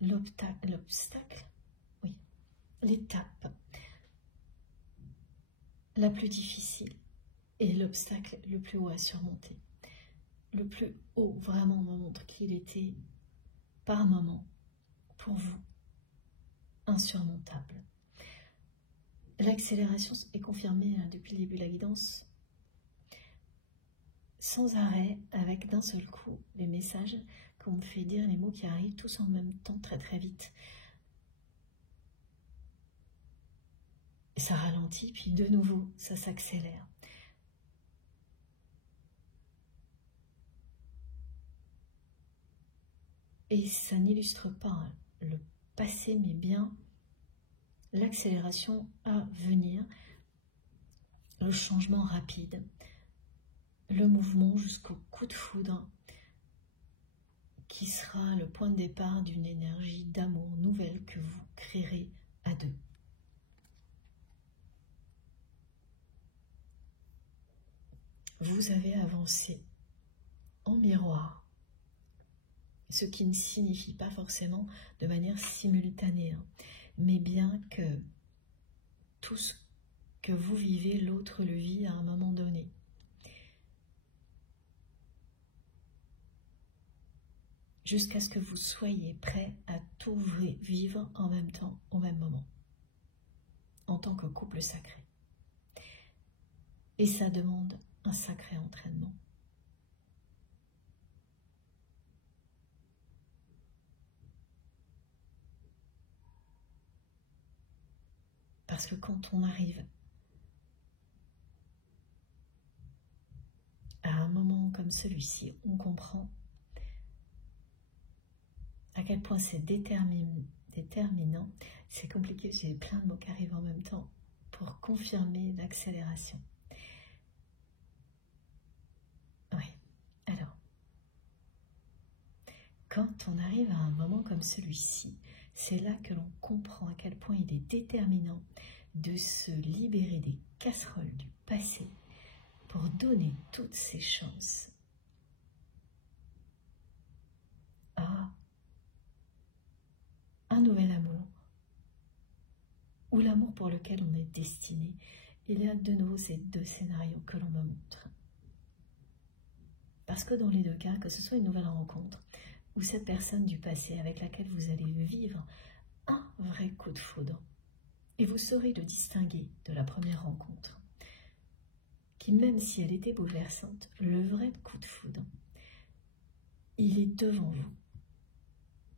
l'obstacle, oui, l'étape la plus difficile et l'obstacle le plus haut à surmonter. Le plus haut vraiment me montre qu'il était par moment pour vous insurmontable. L'accélération est confirmée depuis le début de la guidance sans arrêt, avec d'un seul coup les messages qu'on me fait dire, les mots qui arrivent tous en même temps très très vite. Et ça ralentit, puis de nouveau ça s'accélère. Et ça n'illustre pas le passé, mais bien l'accélération à venir, le changement rapide, le mouvement jusqu'au coup de foudre qui sera le point de départ d'une énergie d'amour nouvelle que vous créerez à deux. Vous avez avancé en miroir, ce qui ne signifie pas forcément de manière simultanée, mais bien que tout ce que vous vivez, l'autre le vit à un moment donné. Jusqu'à ce que vous soyez prêt à tout vivre en même temps, au même moment, en tant que couple sacré. Et ça demande un sacré entraînement. Parce que quand on arrive à un moment comme celui-ci, on comprend à quel point c'est déterminant. C'est compliqué, j'ai plein de mots qui arrivent en même temps pour confirmer l'accélération. Oui, alors, quand on arrive à un moment comme celui-ci, c'est là que l'on comprend à quel point il est déterminant de se libérer des casseroles du passé pour donner toutes ses chances à un nouvel amour, ou l'amour pour lequel on est destiné. Il y a de nouveau ces deux scénarios que l'on me montre. Parce que dans les deux cas, que ce soit une nouvelle rencontre, ou cette personne du passé avec laquelle vous allez vivre un vrai coup de foudre, et vous saurez le distinguer de la première rencontre, qui même si elle était bouleversante, le vrai coup de foudre, il est devant vous.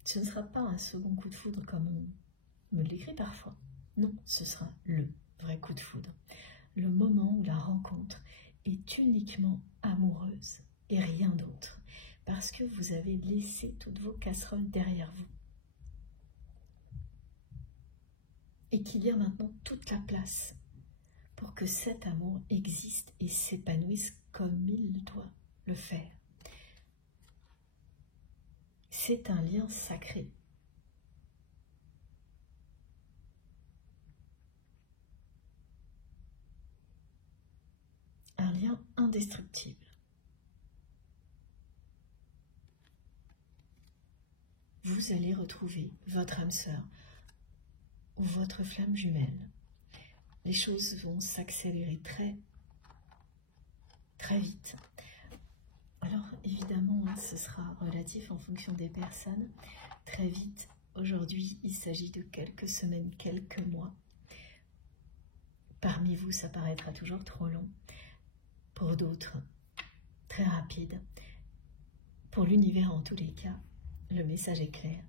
Ce ne sera pas un second coup de foudre comme on me l'écrit parfois. Non, ce sera le vrai coup de foudre. Le moment où la rencontre est uniquement amoureuse et rien d'autre. Parce que vous avez laissé toutes vos casseroles derrière vous. Et qu'il y a maintenant toute la place pour que cet amour existe et s'épanouisse comme il doit le faire. C'est un lien sacré. Un lien indestructible. Vous allez retrouver votre âme sœur ou votre flamme jumelle. Les choses vont s'accélérer très vite. Alors évidemment, ce sera relatif en fonction des personnes. Très vite, aujourd'hui, il s'agit de quelques semaines, quelques mois. Parmi vous, ça paraîtra toujours trop long. Pour d'autres, très rapide. Pour l'univers, en tous les cas, le message est clair.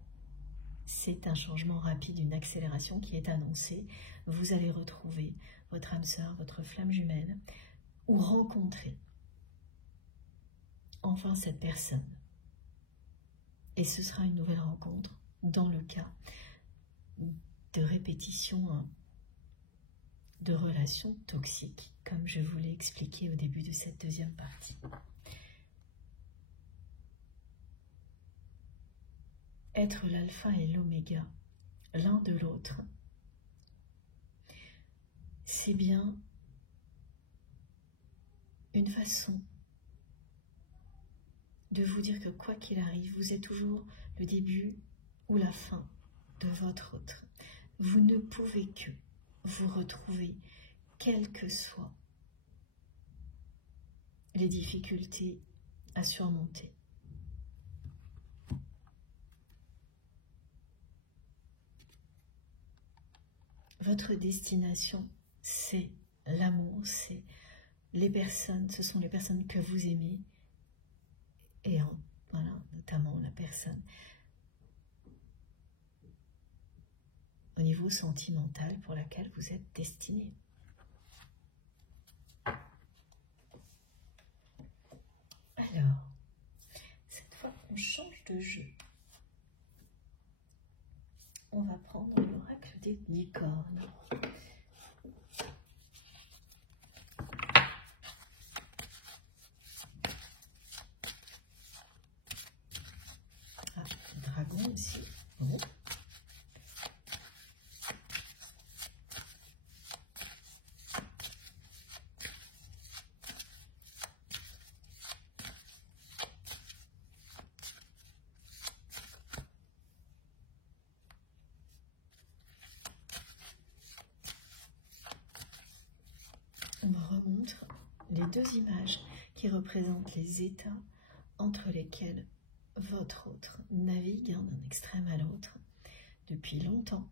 C'est un changement rapide, une accélération qui est annoncée. Vous allez retrouver votre âme sœur, votre flamme jumelle, ou rencontrer enfin cette personne. Et ce sera une nouvelle rencontre dans le cas de répétition de relations toxiques, comme je vous l'ai expliqué au début de cette deuxième partie. Être l'alpha et l'oméga, l'un de l'autre, c'est bien une façon de vous dire que quoi qu'il arrive, vous êtes toujours le début ou la fin de votre autre. Vous ne pouvez que vous retrouver, quelles que soient les difficultés à surmonter. Votre destination, c'est l'amour, c'est les personnes, ce sont les personnes que vous aimez, et voilà, notamment la personne au niveau sentimental pour laquelle vous êtes destiné. Alors, cette fois, on change de jeu. On va prendre l'oracle des licornes. Ah, dragon aussi. Oh. On me remontre les deux images qui représentent les états entre lesquels votre autre navigue d'un extrême à l'autre depuis longtemps.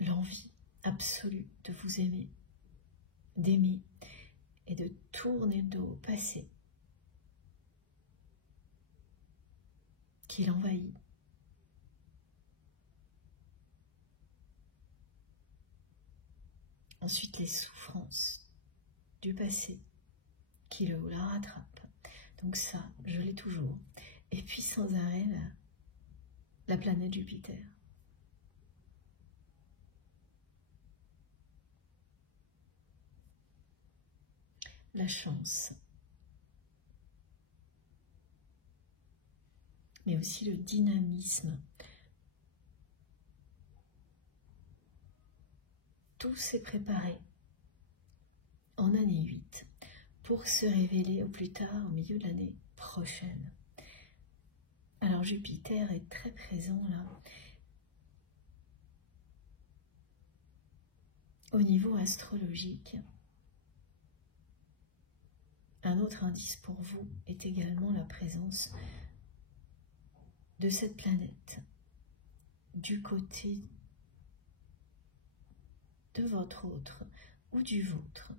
L'envie absolue de vous aimer, d'aimer et de tourner le dos au passé qui l'envahit. Ensuite, les souffrances du passé qui le ou la rattrape. Donc ça, je l'ai toujours. Et puis sans arrêt, la planète Jupiter. La chance. Mais aussi le dynamisme. Tout s'est préparé en année 8 pour se révéler au plus tard au milieu de l'année prochaine. Alors Jupiter est très présent là. Au niveau astrologique, un autre indice pour vous est également la présence de cette planète du côté de votre autre ou du vôtre.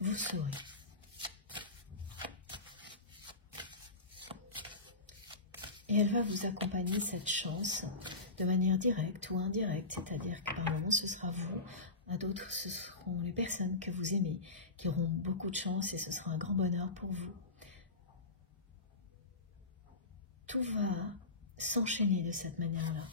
Vous saurez. Et elle va vous accompagner cette chance de manière directe ou indirecte, c'est-à-dire que par moments ce sera vous, à d'autres ce seront les personnes que vous aimez qui auront beaucoup de chance et ce sera un grand bonheur pour vous. Tout va s'enchaîner de cette manière-là.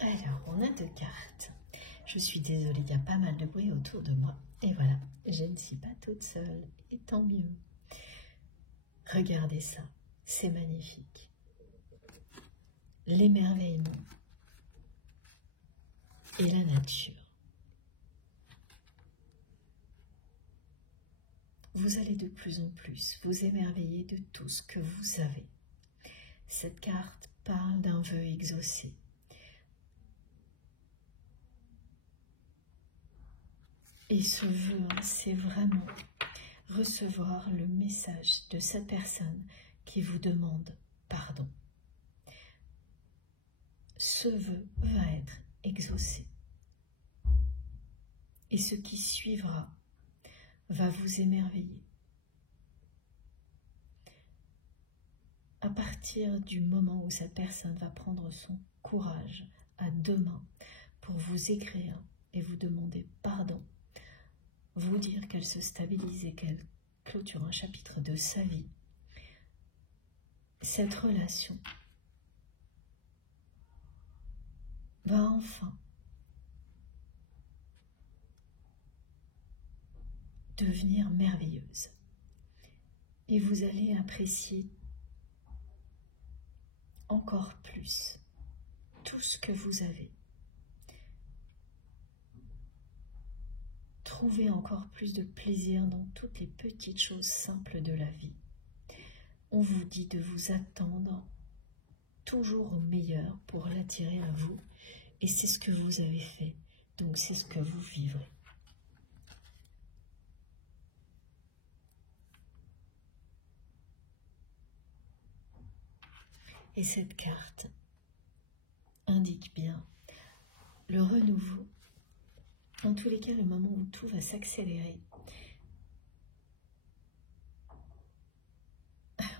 Alors, on a deux cartes. Je suis désolée, il y a pas mal de bruit autour de moi. Et voilà, je ne suis pas toute seule. Et tant mieux. Regardez ça, c'est magnifique. L'émerveillement et la nature. Vous allez de plus en plus vous émerveiller de tout ce que vous avez. Cette carte parle d'un vœu exaucé. Et ce vœu, c'est vraiment recevoir le message de cette personne qui vous demande pardon. Ce vœu va être exaucé. Et ce qui suivra va vous émerveiller. À partir du moment où cette personne va prendre son courage à deux mains pour vous écrire et vous demander pardon, vous dire qu'elle se stabilise et qu'elle clôture un chapitre de sa vie, cette relation va enfin devenir merveilleuse. Et vous allez apprécier encore plus tout ce que vous avez. Trouvez encore plus de plaisir dans toutes les petites choses simples de la vie. On vous dit de vous attendre toujours au meilleur pour l'attirer à vous. Et c'est ce que vous avez fait. Donc c'est ce que vous vivrez. Et cette carte indique bien le renouveau. En tous les cas, le moment où tout va s'accélérer.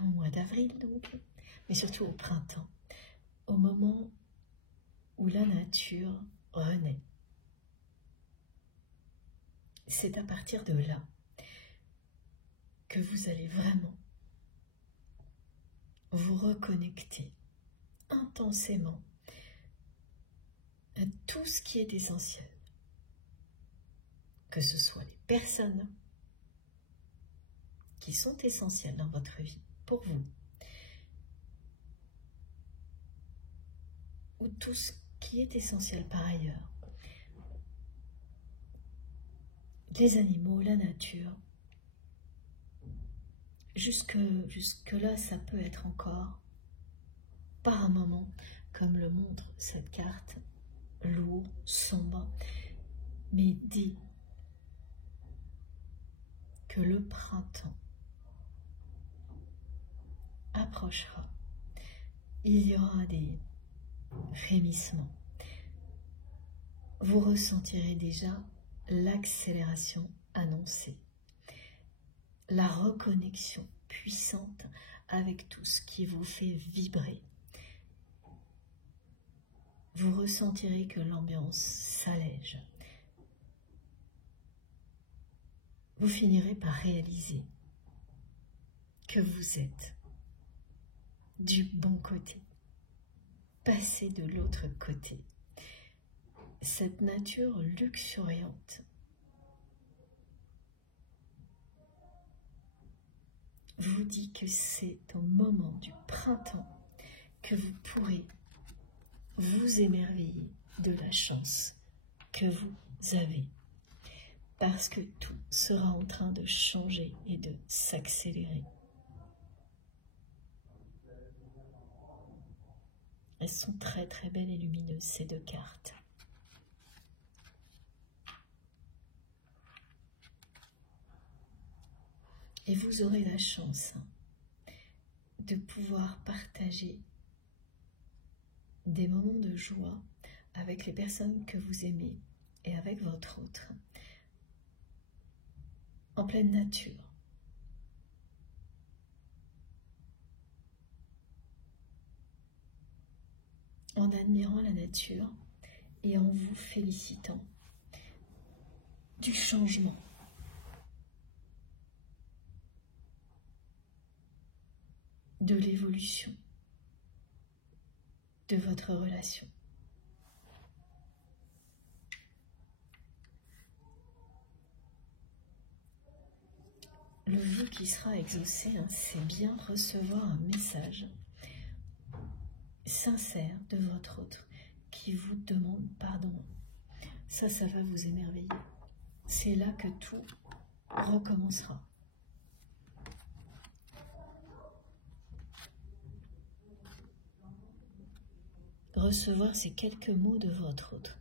Au mois d'avril donc, mais surtout au printemps. Au moment où la nature renaît. C'est à partir de là que vous allez vraiment vous reconnecter intensément à tout ce qui est essentiel. Que ce soit les personnes qui sont essentielles dans votre vie, pour vous, ou tout ce qui est essentiel par ailleurs. Les animaux, la nature, jusque-là, ça peut être encore, par un moment, comme le montre cette carte, lourd, sombre, mais dit que le printemps approchera. Il y aura des frémissements. Vous ressentirez déjà l'accélération annoncée, la reconnexion puissante avec tout ce qui vous fait vibrer. Vous ressentirez que l'ambiance s'allège. Vous finirez par réaliser que vous êtes du bon côté, passez de l'autre côté. Cette nature luxuriante vous dit que c'est au moment du printemps que vous pourrez vous émerveiller de la chance que vous avez. Parce que tout sera en train de changer et de s'accélérer. Elles sont très très belles et lumineuses, ces deux cartes. Et vous aurez la chance de pouvoir partager des moments de joie avec les personnes que vous aimez et avec votre autre, en pleine nature. En admirant la nature et en vous félicitant du changement. De l'évolution de votre relation. Le vœu qui sera exaucé, c'est bien recevoir un message sincère de votre autre qui vous demande pardon. Ça va vous émerveiller. C'est là que tout recommencera. recevoir ces quelques mots de votre autre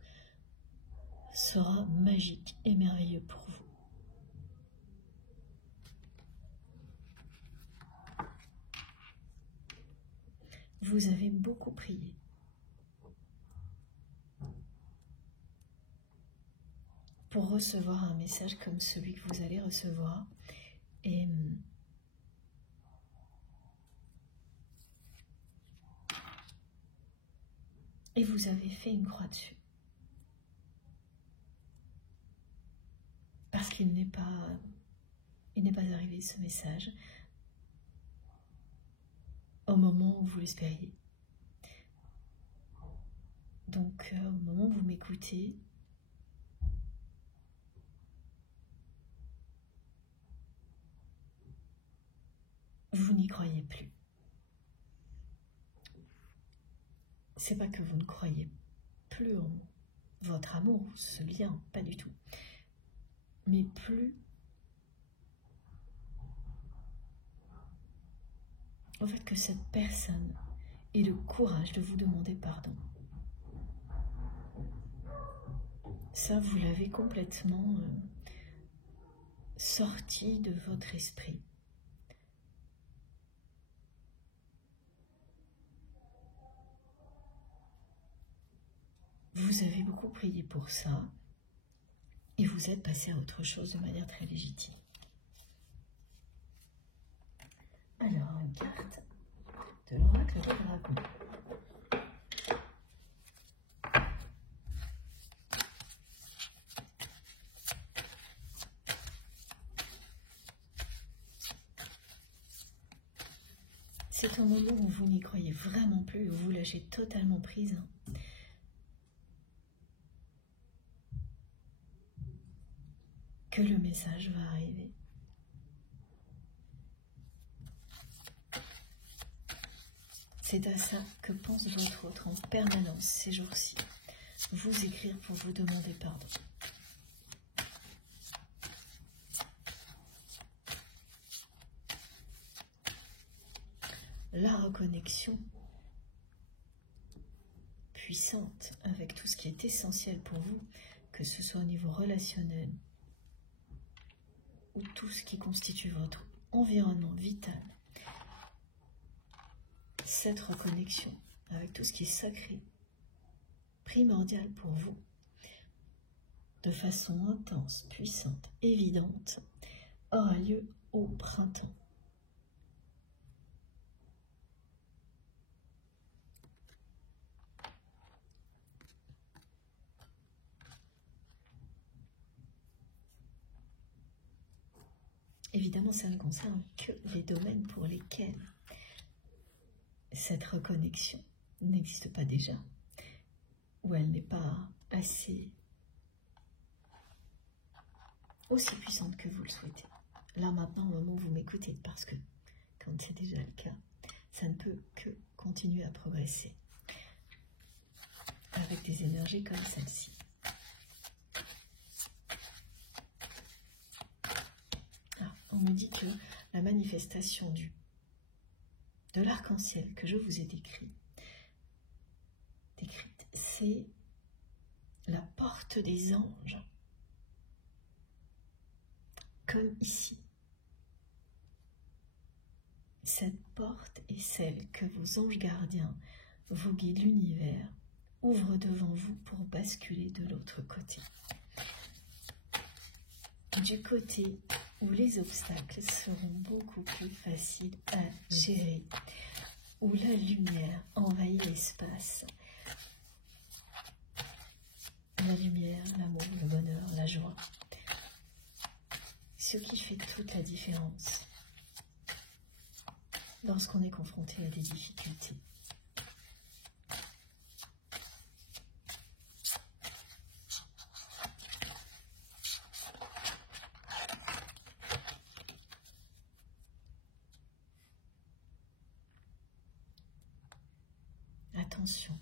sera magique et merveilleux pour vous. Vous avez beaucoup prié. Pour recevoir un message comme celui que vous allez recevoir. Et vous avez fait une croix dessus. Parce qu'il n'est pas arrivé ce message au moment où vous l'espériez. Donc, au moment où vous m'écoutez, vous n'y croyez plus. C'est pas que vous ne croyez plus en votre amour, ce lien, pas du tout. Mais plus au fait que cette personne ait le courage de vous demander pardon. Ça, vous l'avez complètement sorti de votre esprit. Vous avez beaucoup prié pour ça et vous êtes passé à autre chose de manière très légitime. Alors, une carte de l'oracle du dragon. C'est un moment où vous n'y croyez vraiment plus, où vous lâchez totalement prise. Que le message va arriver. C'est à ça que pense votre autre en permanence ces jours-ci. Vous écrire pour vous demander pardon. La reconnexion puissante avec tout ce qui est essentiel pour vous, que ce soit au niveau relationnel ou tout ce qui constitue votre environnement vital. Cette reconnexion avec tout ce qui est sacré, primordial pour vous, de façon intense, puissante, évidente, aura lieu au printemps. Évidemment, ça ne concerne que les domaines pour lesquels cette reconnexion n'existe pas déjà, ou elle n'est pas aussi puissante que vous le souhaitez. Là maintenant, au moment où vous m'écoutez, parce que quand c'est déjà le cas, ça ne peut que continuer à progresser avec des énergies comme celle-ci. On me dit que la manifestation de l'arc-en-ciel que je vous ai décrite, c'est la porte des anges, comme ici. Cette porte est celle que vos anges gardiens, vos guides de l'univers, ouvrent devant vous pour basculer de l'autre côté. Du côté où les obstacles seront beaucoup plus faciles à gérer, où la lumière envahit l'espace. La lumière, l'amour, le bonheur, la joie. Ce qui fait toute la différence lorsqu'on est confronté à des difficultés. Attention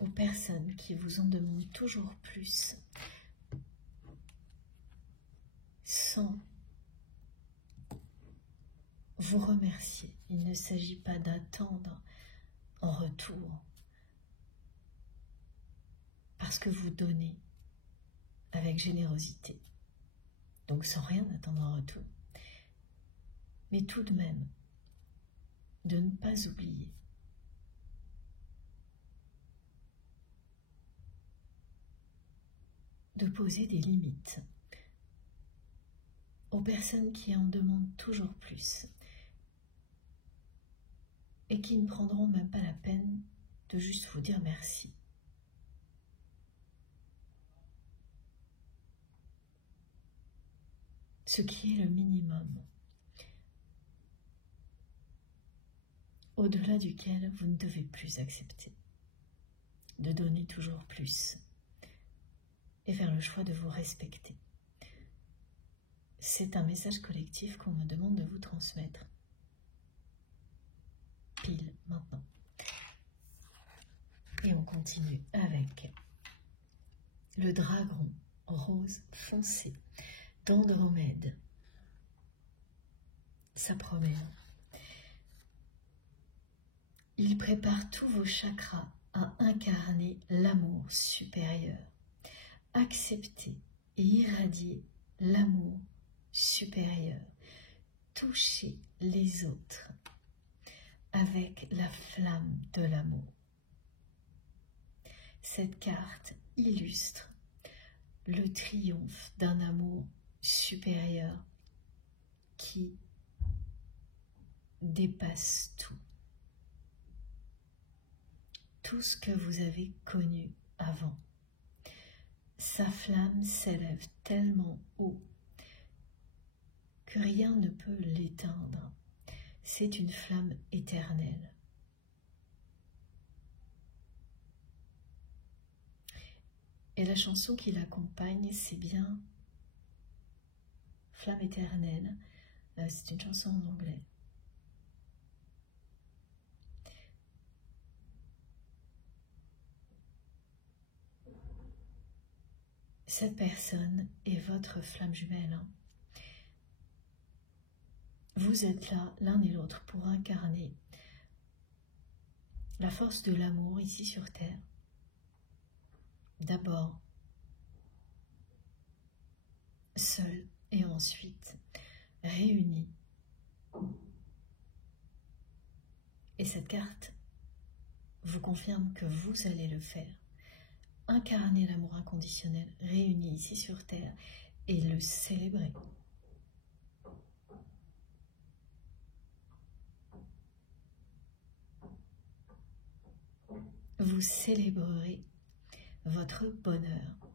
aux personnes qui vous en demandent toujours plus sans vous remercier. Il ne s'agit pas d'attendre en retour parce que vous donnez avec générosité, donc sans rien attendre en retour, mais tout de même de ne pas oublier de poser des limites aux personnes qui en demandent toujours plus et qui ne prendront même pas la peine de juste vous dire merci. Ce qui est le minimum, au-delà duquel vous ne devez plus accepter de donner toujours plus et faire le choix de vous respecter. C'est un message collectif qu'on me demande de vous transmettre. Pile maintenant. Et on continue avec le dragon rose foncé d'Andromède. Ça promet. Il prépare tous vos chakras à incarner l'amour supérieur. Accepter et irradier l'amour supérieur. Toucher les autres avec la flamme de l'amour. Cette carte illustre le triomphe d'un amour supérieur qui dépasse tout. Tout ce que vous avez connu avant. Sa flamme s'élève tellement haut que rien ne peut l'éteindre. C'est une flamme éternelle. Et la chanson qui l'accompagne, c'est bien Flamme éternelle. C'est une chanson en anglais. Cette personne est votre flamme jumelle. Vous êtes là, l'un et l'autre, pour incarner la force de l'amour ici sur Terre. D'abord, seul et ensuite réunis. Et cette carte vous confirme que vous allez le faire. Incarner l'amour inconditionnel réuni ici sur Terre et le célébrer. Vous célébrerez votre bonheur.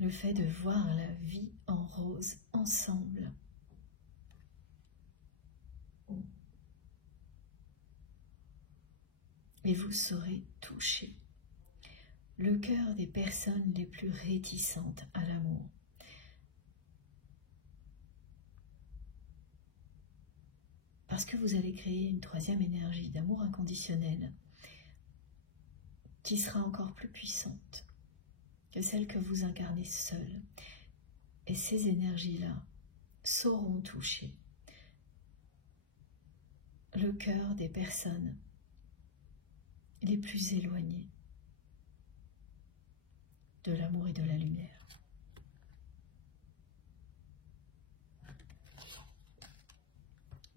Le fait de voir la vie en rose ensemble. Et vous saurez toucher le cœur des personnes les plus réticentes à l'amour. Parce que vous allez créer une troisième énergie d'amour inconditionnel qui sera encore plus puissante que celle que vous incarnez seul. Et ces énergies-là sauront toucher le cœur des personnes les plus éloignées de l'amour et de la lumière.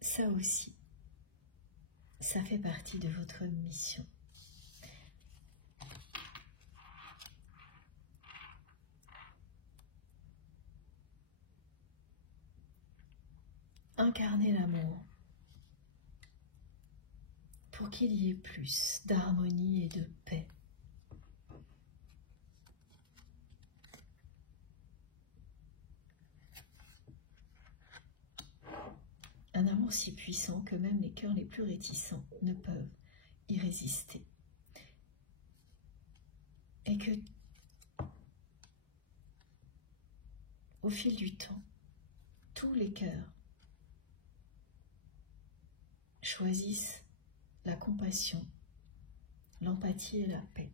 Ça aussi, ça fait partie de votre mission. Incarner l'amour pour qu'il y ait plus d'harmonie et de paix. Un amour si puissant que même les cœurs les plus réticents ne peuvent y résister. Et que, au fil du temps, tous les cœurs choisissent la compassion, l'empathie et la paix.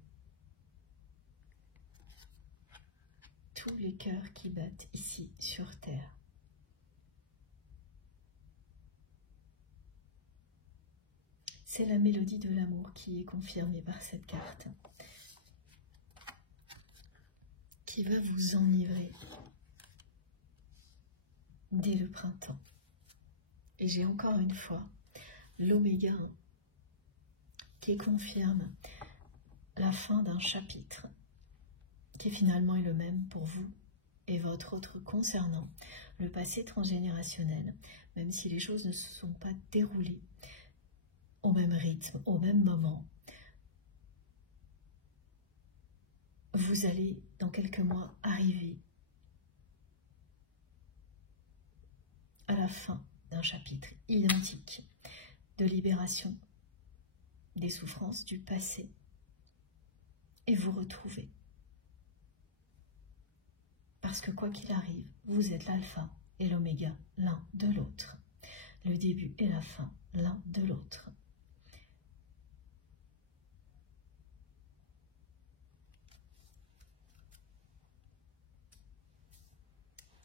Tous les cœurs qui battent ici sur Terre. C'est la mélodie de l'amour qui est confirmée par cette carte, qui va vous enivrer dès le printemps. Et j'ai encore une fois l'oméga 1 qui confirme la fin d'un chapitre qui finalement est le même pour vous et votre autre concernant le passé transgénérationnel, même si les choses ne se sont pas déroulées au même rythme, au même moment. Vous allez dans quelques mois arriver à la fin d'un chapitre identique de libération des souffrances du passé et vous retrouver. Parce que quoi qu'il arrive, vous êtes l'alpha et l'oméga l'un de l'autre. Le début et la fin l'un de l'autre.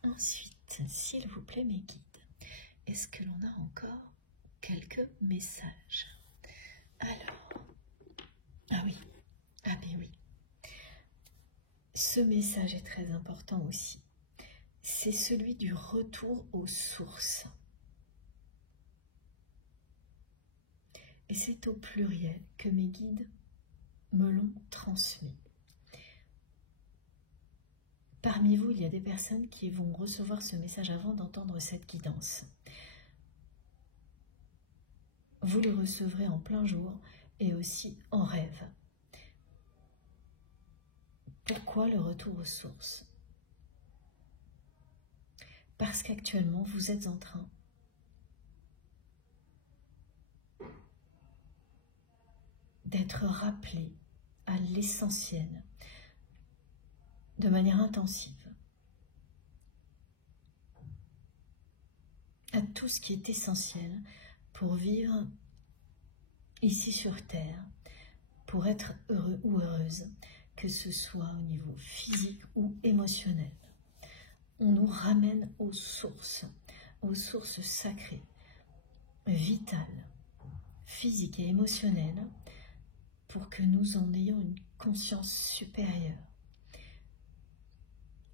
Ensuite, s'il vous plaît mes guides, est-ce que l'on a encore quelques messages? Alors, ah oui, ah ben oui. Ce message est très important aussi. C'est celui du retour aux sources. Et c'est au pluriel que mes guides me l'ont transmis. Parmi vous, il y a des personnes qui vont recevoir ce message avant d'entendre cette guidance. Vous le recevrez en plein jour et aussi en rêve. Pourquoi le retour aux sources? Parce qu'actuellement, vous êtes en train d'être rappelé à l'essentiel de manière intensive, à tout ce qui est essentiel pour vivre ici sur Terre, pour être heureux ou heureuse, que ce soit au niveau physique ou émotionnel. On nous ramène aux sources sacrées, vitales, physiques et émotionnelles, pour que nous en ayons une conscience supérieure.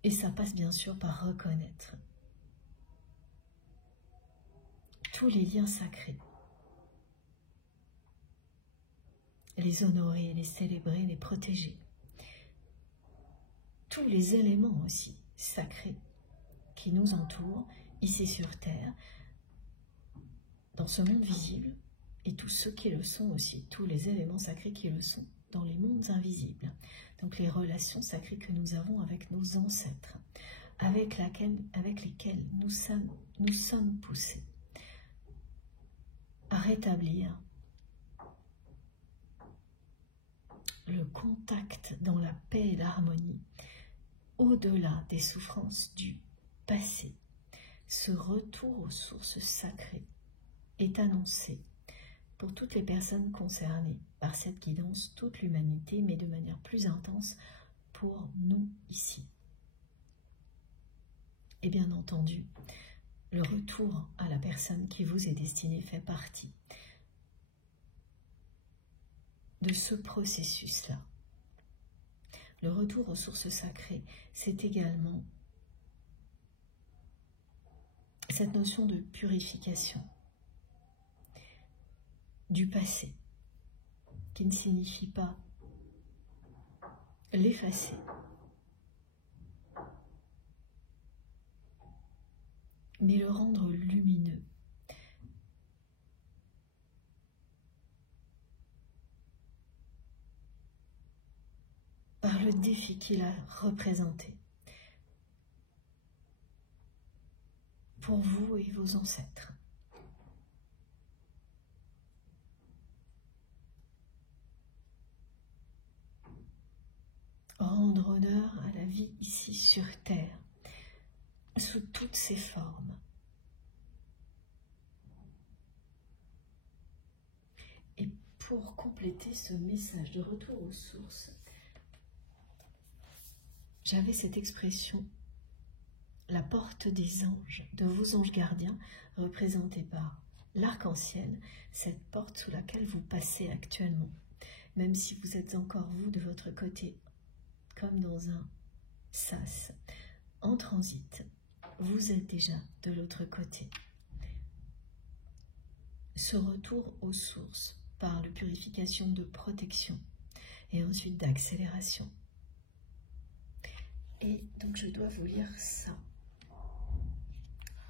Et ça passe bien sûr par reconnaître tous les liens sacrés, les honorer, les célébrer, les protéger. Tous les éléments aussi sacrés qui nous entourent ici sur Terre, dans ce monde visible, et tous ceux qui le sont aussi, tous les éléments sacrés qui le sont dans les mondes invisibles. Donc les relations sacrées que nous avons avec nos ancêtres, avec lesquels nous sommes poussés à rétablir le contact dans la paix et l'harmonie, au-delà des souffrances du passé. Ce retour aux sources sacrées est annoncé pour toutes les personnes concernées par cette guidance, toute l'humanité, mais de manière plus intense pour nous ici. Et bien entendu, le retour à la personne qui vous est destinée fait partie de ce processus-là. Le retour aux sources sacrées, c'est également cette notion de purification du passé, qui ne signifie pas l'effacer, mais le rendre lumineux. Par le défi qu'il a représenté pour vous et vos ancêtres. Rendre honneur à la vie ici sur Terre, sous toutes ses formes. Et pour compléter ce message de retour aux sources, j'avais cette expression, la porte des anges, de vos anges gardiens, représentés par l'arc-en-ciel, cette porte sous laquelle vous passez actuellement, même si vous êtes encore vous de votre côté, comme dans un sas, en transit, vous êtes déjà de l'autre côté. Ce retour aux sources par la purification de protection et ensuite d'accélération. Et donc je dois vous lire ça,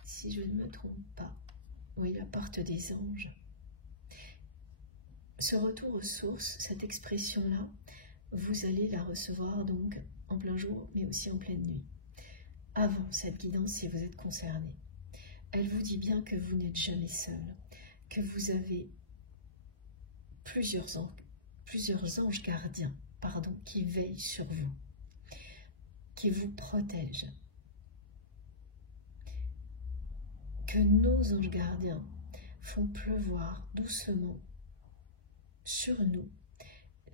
si je ne me trompe pas. Oui, la porte des anges. Ce retour aux sources, cette expression-là, vous allez la recevoir donc en plein jour, mais aussi en pleine nuit. Avant cette guidance, si vous êtes concerné, elle vous dit bien que vous n'êtes jamais seul, que vous avez plusieurs anges gardiens, qui veillent sur vous, qui vous protègent, que nos anges gardiens font pleuvoir doucement sur nous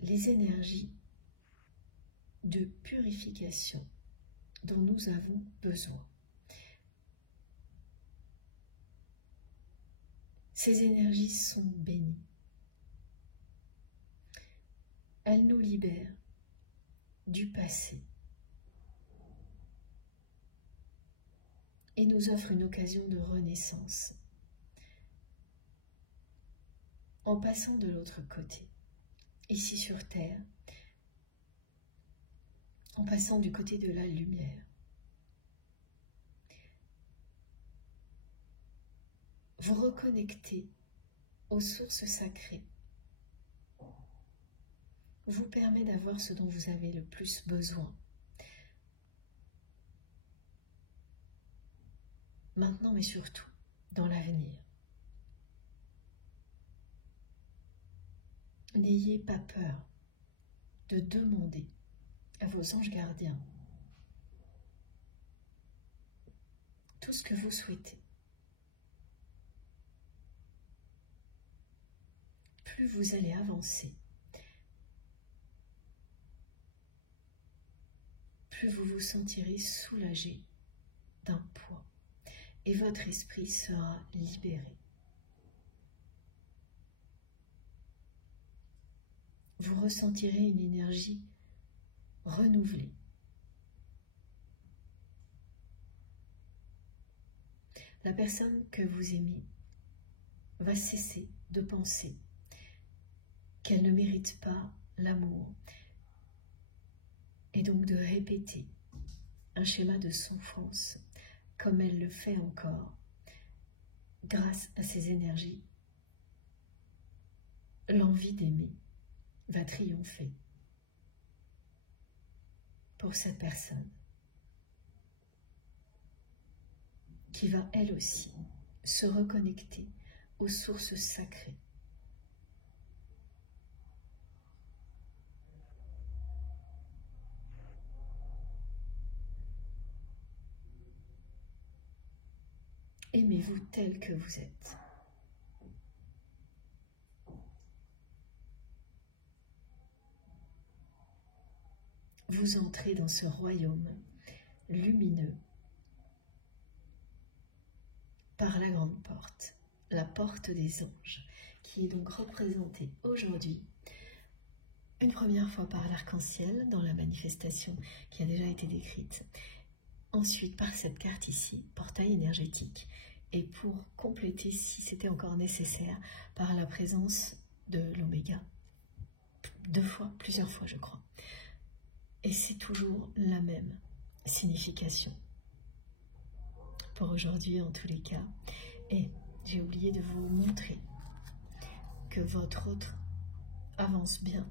les énergies de purification dont nous avons besoin. Ces énergies sont bénies. Elles nous libèrent du passé et nous offrent une occasion de renaissance en passant de l'autre côté, ici sur Terre, en passant du côté de la lumière. Vous reconnectez aux sources sacrées vous permet d'avoir ce dont vous avez le plus besoin. Maintenant, mais surtout, dans l'avenir. N'ayez pas peur de demander à vos anges gardiens tout ce que vous souhaitez. Plus vous allez avancer, plus vous vous sentirez soulagé d'un poids et votre esprit sera libéré. Vous ressentirez une énergie renouvelée. La personne que vous aimez va cesser de penser qu'elle ne mérite pas l'amour et donc de répéter un schéma de souffrance comme elle le fait encore grâce à ces énergies. L'envie d'aimer va triompher pour cette personne qui va elle aussi se reconnecter aux sources sacrées. Aimez-vous tel que vous êtes. Vous entrez dans ce royaume lumineux par la grande porte, la porte des anges, qui est donc représentée aujourd'hui une première fois par l'arc-en-ciel dans la manifestation qui a déjà été décrite, ensuite par cette carte ici, portail énergétique, et pour compléter si c'était encore nécessaire, par la présence de l'oméga, plusieurs fois je crois. Et c'est toujours la même signification pour aujourd'hui en tous les cas. Et j'ai oublié de vous montrer que votre autre avance bien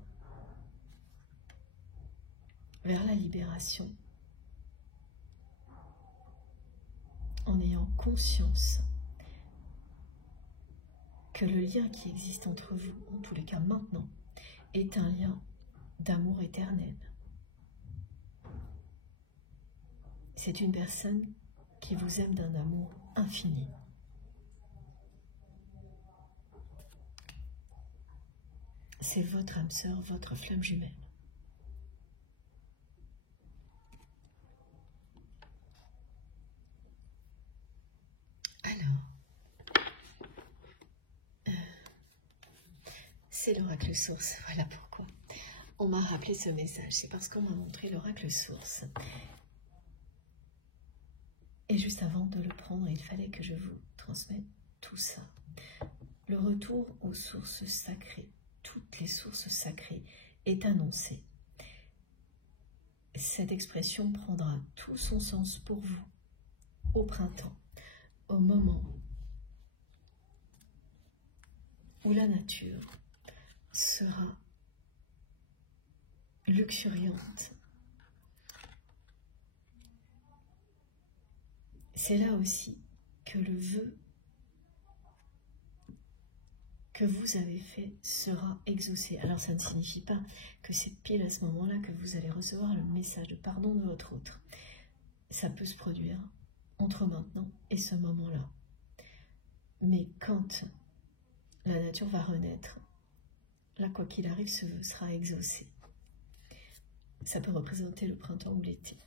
vers la libération en ayant conscience que le lien qui existe entre vous, en tous les cas maintenant, est un lien d'amour éternel. C'est une personne qui vous aime d'un amour infini. C'est votre âme sœur, votre flamme jumelle. Alors, l'oracle source. Voilà pourquoi on m'a rappelé ce message. C'est parce qu'on m'a montré l'oracle source. Et juste avant de le prendre, il fallait que je vous transmette tout ça. Le retour aux sources sacrées, toutes les sources sacrées, est annoncé. Cette expression prendra tout son sens pour vous au printemps, au moment où la nature sera luxuriante. C'est là aussi que le vœu que vous avez fait sera exaucé. Alors ça ne signifie pas que c'est pile à ce moment-là que vous allez recevoir le message de pardon de votre autre. Ça peut se produire entre maintenant et ce moment-là. Mais quand la nature va renaître, là, quoi qu'il arrive, ce vœu sera exaucé. Ça peut représenter le printemps ou l'été.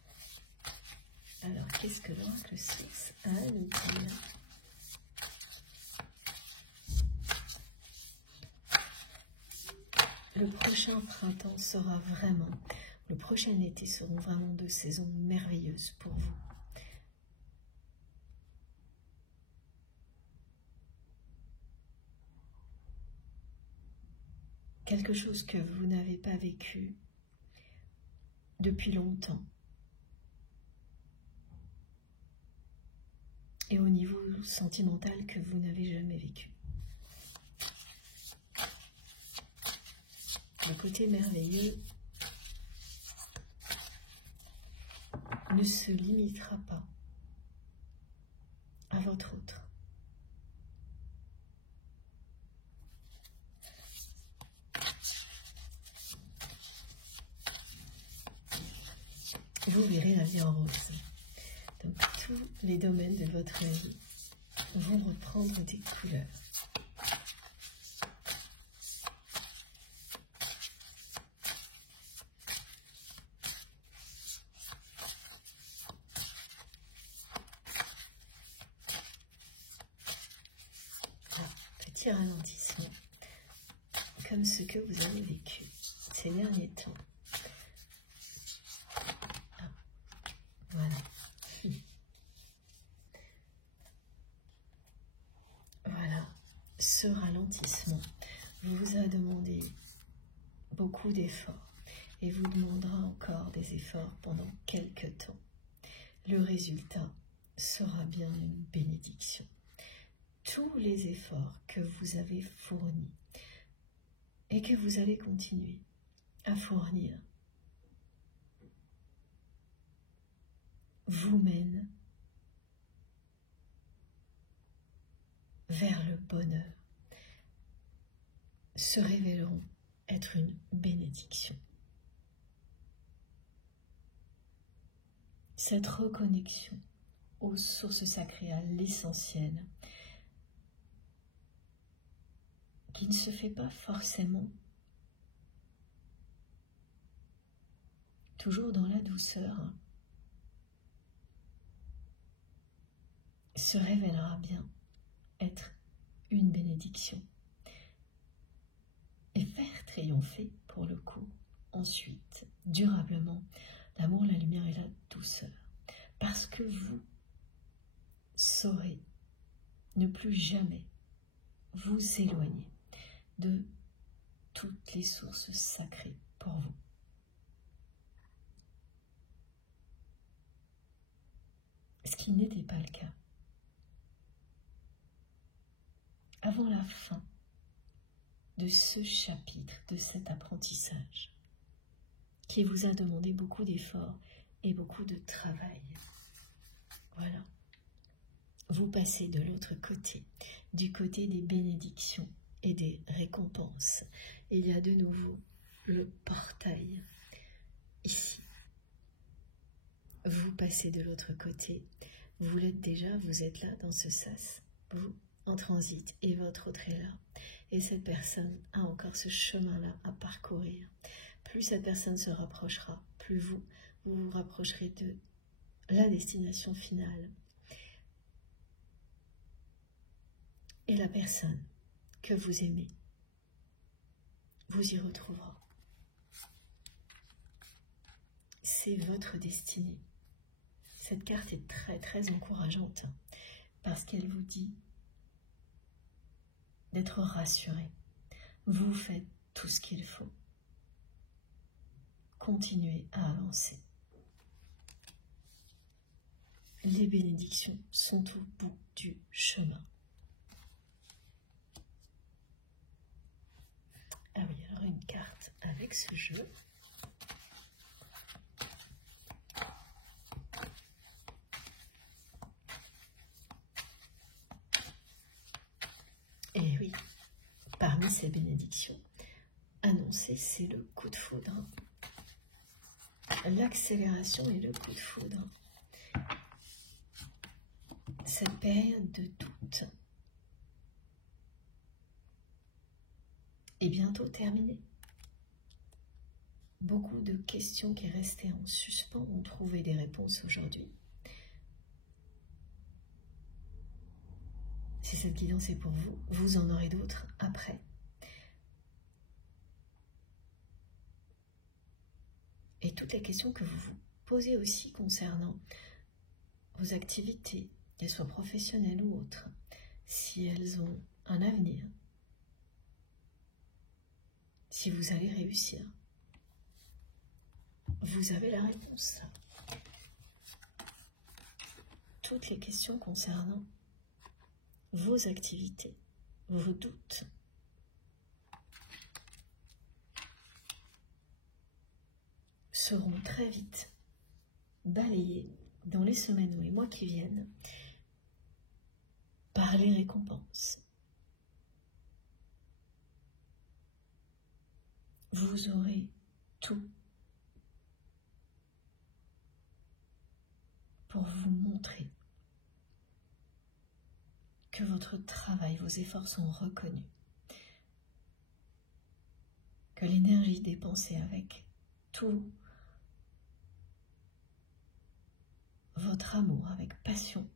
Alors, qu'est-ce que l'oracle source a à nous dire? Le prochain printemps sera vraiment, le prochain été seront vraiment 2 saisons merveilleuses pour vous. Quelque chose que vous n'avez pas vécu depuis longtemps. Et au niveau sentimental que vous n'avez jamais vécu. Le côté merveilleux ne se limitera pas à votre autre. Vous verrez la vie en rose. Donc tous les domaines de votre vie vont reprendre des couleurs. Petit ralentissement, comme ce que vous avez vécu ces derniers temps. Voilà. Voilà, ce ralentissement vous a demandé beaucoup d'efforts et vous demandera encore des efforts pendant quelques temps. Le résultat sera bien une bénédiction. Tous les efforts que vous avez fournis et que vous allez continuer à fournir vous mènent vers le bonheur, se révéleront être une bénédiction. Cette reconnexion aux sources sacrées, à l'essentiel, qui ne se fait pas forcément toujours dans la douceur, se révélera bien être une bénédiction et faire triompher pour le coup ensuite durablement l'amour, la lumière et la douceur, parce que vous saurez ne plus jamais vous éloigner de toutes les sources sacrées pour vous. Ce qui n'était pas le cas avant la fin de ce chapitre, de cet apprentissage, qui vous a demandé beaucoup d'efforts et beaucoup de travail. Voilà. Vous passez de l'autre côté, du côté des bénédictions et des récompenses. Il y a de nouveau le portail ici. Vous passez de l'autre côté. Vous l'êtes déjà, vous êtes là dans ce sas, vous en transit, et votre autre est là. Et cette personne a encore ce chemin-là à parcourir. Plus cette personne se rapprochera, plus vous vous rapprocherez de la destination finale. Et la personne que vous aimez vous y retrouvera. C'est votre destinée. Cette carte est très très encourageante parce qu'elle vous dit d'être rassuré. Vous faites tout ce qu'il faut. Continuez à avancer. Les bénédictions sont au bout du chemin. Ah oui, alors une carte avec ce jeu. Et oui, parmi ces bénédictions, annoncées, c'est le coup de foudre. L'accélération et le coup de foudre. Cette période de doute est bientôt terminée. Beaucoup de questions qui restaient en suspens ont trouvé des réponses aujourd'hui. Si cette guidance est pour vous, vous en aurez d'autres après. Et toutes les questions que vous vous posez aussi concernant vos activités, qu'elles soient professionnelles ou autres, si elles ont un avenir, si vous allez réussir, vous avez la réponse. Toutes les questions concernant vos activités, vos doutes, seront très vite balayées dans les semaines ou les mois qui viennent par les récompenses. Vous aurez tout pour vous montrer que votre travail, vos efforts sont reconnus, que l'énergie dépensée avec tout votre amour, avec passion,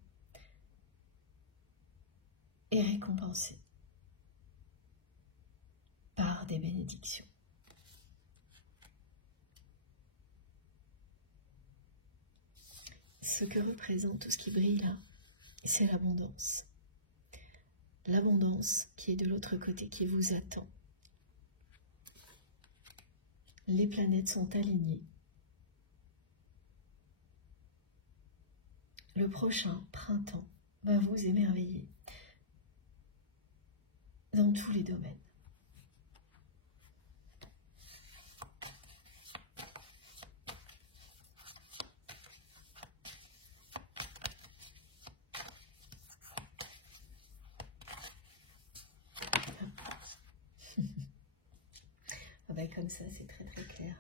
est récompensée par des bénédictions. Ce que représente tout ce qui brille là, c'est l'abondance. L'abondance qui est de l'autre côté, qui vous attend. Les planètes sont alignées. Le prochain printemps va vous émerveiller dans tous les domaines. Ah bah comme ça, c'est très très clair.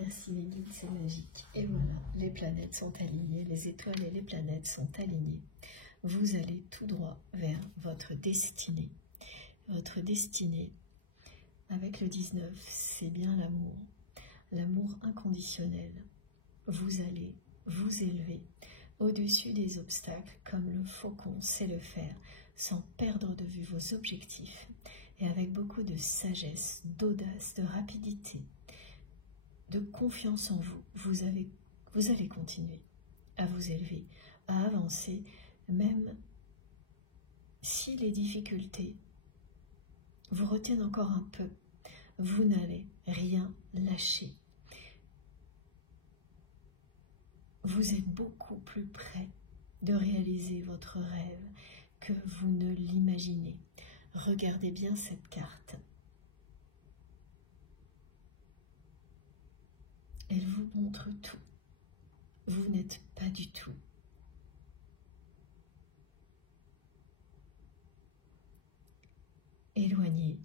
Merci les guides, c'est magique. Et voilà, les planètes sont alignées, les étoiles et les planètes sont alignées. Vous allez tout droit vers votre destinée. Votre destinée, avec le 19, c'est bien l'amour. L'amour inconditionnel. Vous allez vous élever au-dessus des obstacles comme le faucon sait le faire, sans perdre de vue vos objectifs et avec beaucoup de sagesse, d'audace, de rapidité, de confiance en vous. Vous allez continuer à vous élever, à avancer, même si les difficultés vous retiennent encore un peu. Vous n'allez rien lâcher. Vous êtes beaucoup plus près de réaliser votre rêve que vous ne l'imaginez. Regardez bien cette carte. Elle vous montre tout. Vous n'êtes pas du tout éloigné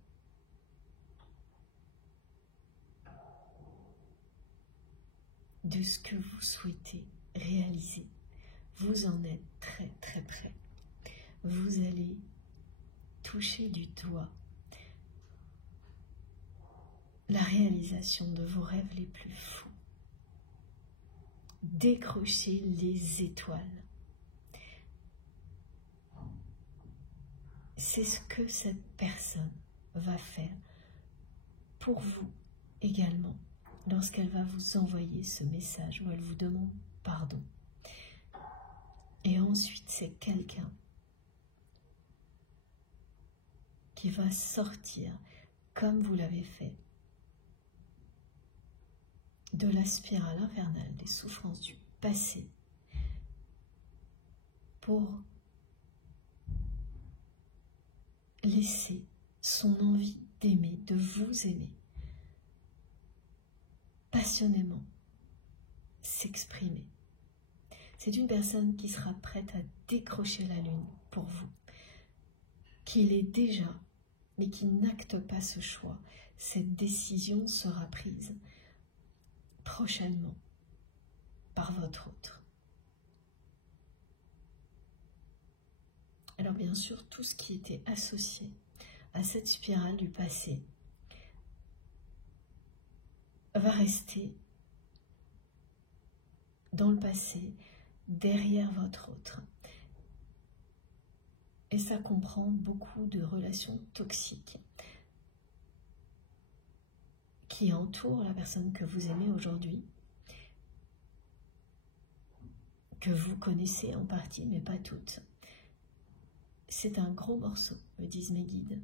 de ce que vous souhaitez réaliser. Vous en êtes très très près. Vous allez toucher du doigt la réalisation de vos rêves les plus fous. Décrochez les étoiles. C'est ce que cette personne va faire pour vous également, lorsqu'elle va vous envoyer ce message où elle vous demande pardon. Et ensuite, c'est quelqu'un qui va sortir, comme vous l'avez fait, de la spirale infernale des souffrances du passé pour laisser son envie d'aimer, de vous aimer, passionnément s'exprimer. C'est une personne qui sera prête à décrocher la lune pour vous, qui l'est déjà, mais qui n'acte pas ce choix. Cette décision sera prise prochainement par votre autre. Alors bien sûr, tout ce qui était associé à cette spirale du passé va rester dans le passé, derrière votre autre. Et ça comprend beaucoup de relations toxiques qui entourent la personne que vous aimez aujourd'hui, que vous connaissez en partie, mais pas toutes. C'est un gros morceau, me disent mes guides,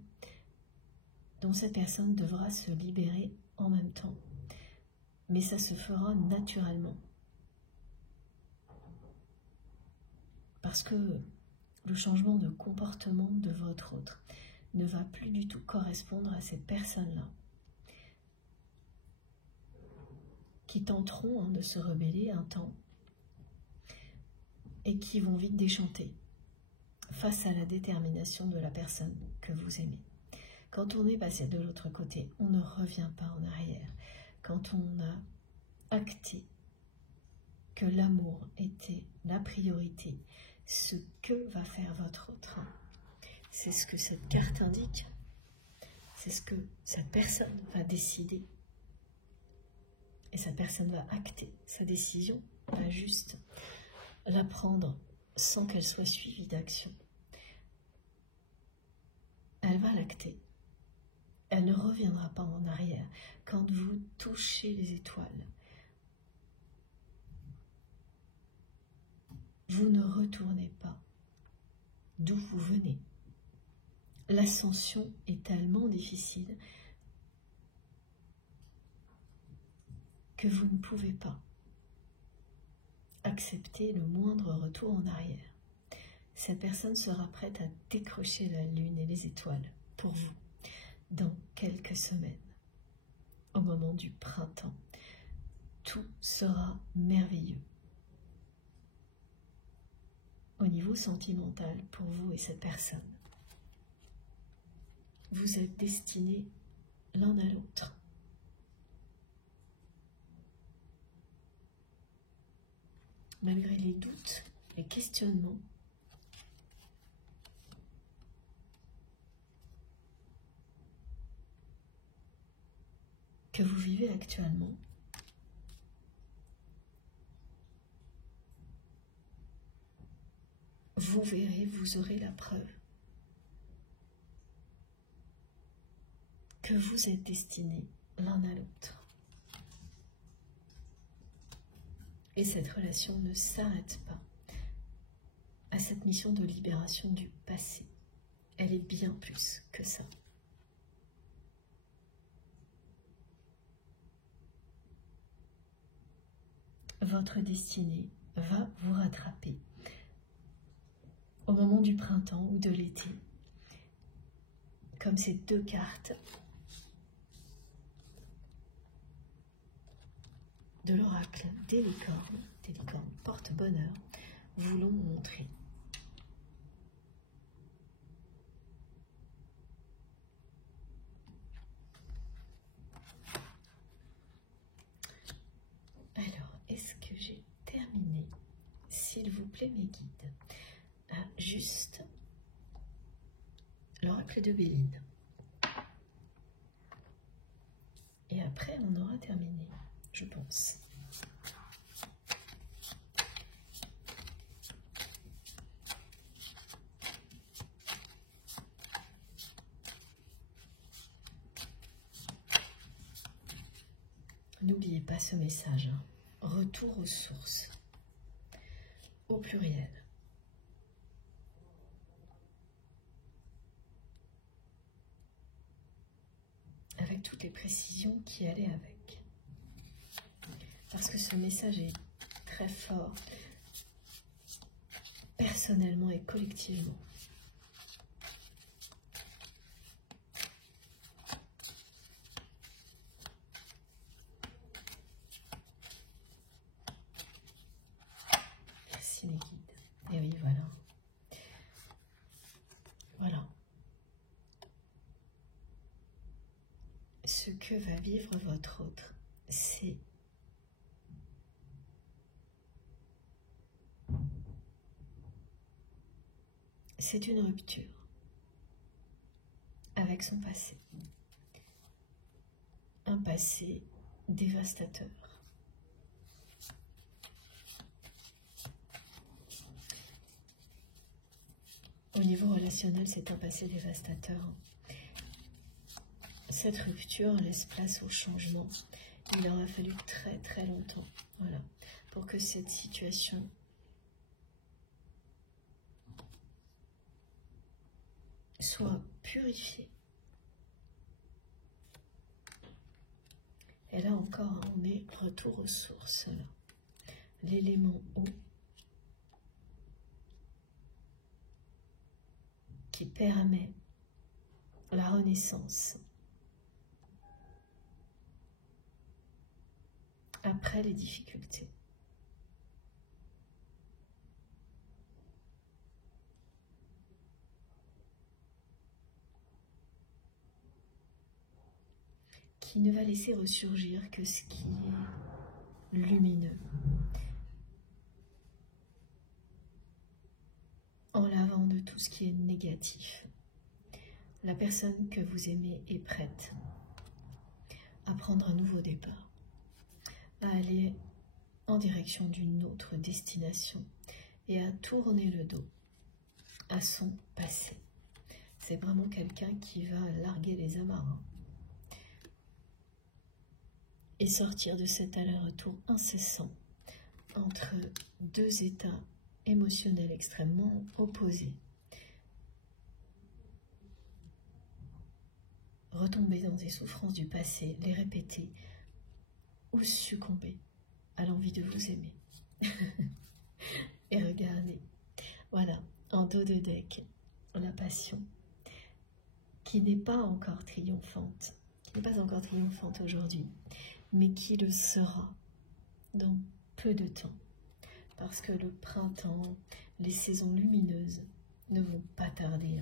dont cette personne devra se libérer en même temps. Mais ça se fera naturellement. Parce que le changement de comportement de votre autre ne va plus du tout correspondre à cette personne-là, qui tenteront de se rebeller un temps et qui vont vite déchanter face à la détermination de la personne que vous aimez. Quand on est passé de l'autre côté, on ne revient pas en arrière. Quand on a acté que l'amour était la priorité, ce que va faire votre autre, c'est ce que cette carte indique, c'est ce que cette personne va décider. Et cette personne va acter sa décision, va juste la prendre sans qu'elle soit suivie d'action. Elle va l'acter. Elle ne reviendra pas en arrière. Quand vous touchez les étoiles, vous ne retournez pas d'où vous venez. L'ascension est tellement difficile que vous ne pouvez pas accepter le moindre retour en arrière. Cette personne sera prête à décrocher la lune et les étoiles pour vous dans quelques semaines. Au moment du printemps, tout sera merveilleux. Au niveau sentimental, pour vous et cette personne, vous êtes destinés l'un à l'autre. Malgré les doutes, les questionnements, que vous vivez actuellement, vous verrez, vous aurez la preuve que vous êtes destinés l'un à l'autre. Et cette relation ne s'arrête pas à cette mission de libération du passé. Elle est bien plus que ça. Votre destinée va vous rattraper au moment du printemps ou de l'été, comme ces deux cartes de l'oracle des licornes porte-bonheur, vous l'ont montré. Alors, est-ce que j'ai terminé? S'il vous plaît, mes guides. Juste l'oracle de Béline. Et après, on aura terminé, je pense. N'oubliez pas ce message, hein. Retour aux sources, au pluriel. Avec toutes les précisions qui allaient avec. Parce que ce message est très fort, personnellement et collectivement. Merci mes guides. Et oui, voilà. Voilà. Ce que va vivre votre autre, c'est une rupture avec son passé. Un passé dévastateur. Au niveau relationnel, c'est un passé dévastateur. Cette rupture laisse place au changement. Il aura fallu très très longtemps, voilà, pour que cette situation soit purifiée. Et là encore, on est retour aux sources. L'élément eau qui permet la renaissance après les difficultés. Qui ne va laisser ressurgir que ce qui est lumineux. En l'avant de tout ce qui est négatif. La personne que vous aimez est prête à prendre un nouveau départ, à aller en direction d'une autre destination et à tourner le dos à son passé. C'est vraiment quelqu'un qui va larguer les amarres et sortir de cet aller-retour incessant entre deux états émotionnels extrêmement opposés. Retomber dans des souffrances du passé, les répéter ou succomber à l'envie de vous aimer. Et regardez, voilà, en dos de deck, la passion qui n'est pas encore triomphante, aujourd'hui, mais qui le sera dans peu de temps. Parce que le printemps, les saisons lumineuses ne vont pas tarder.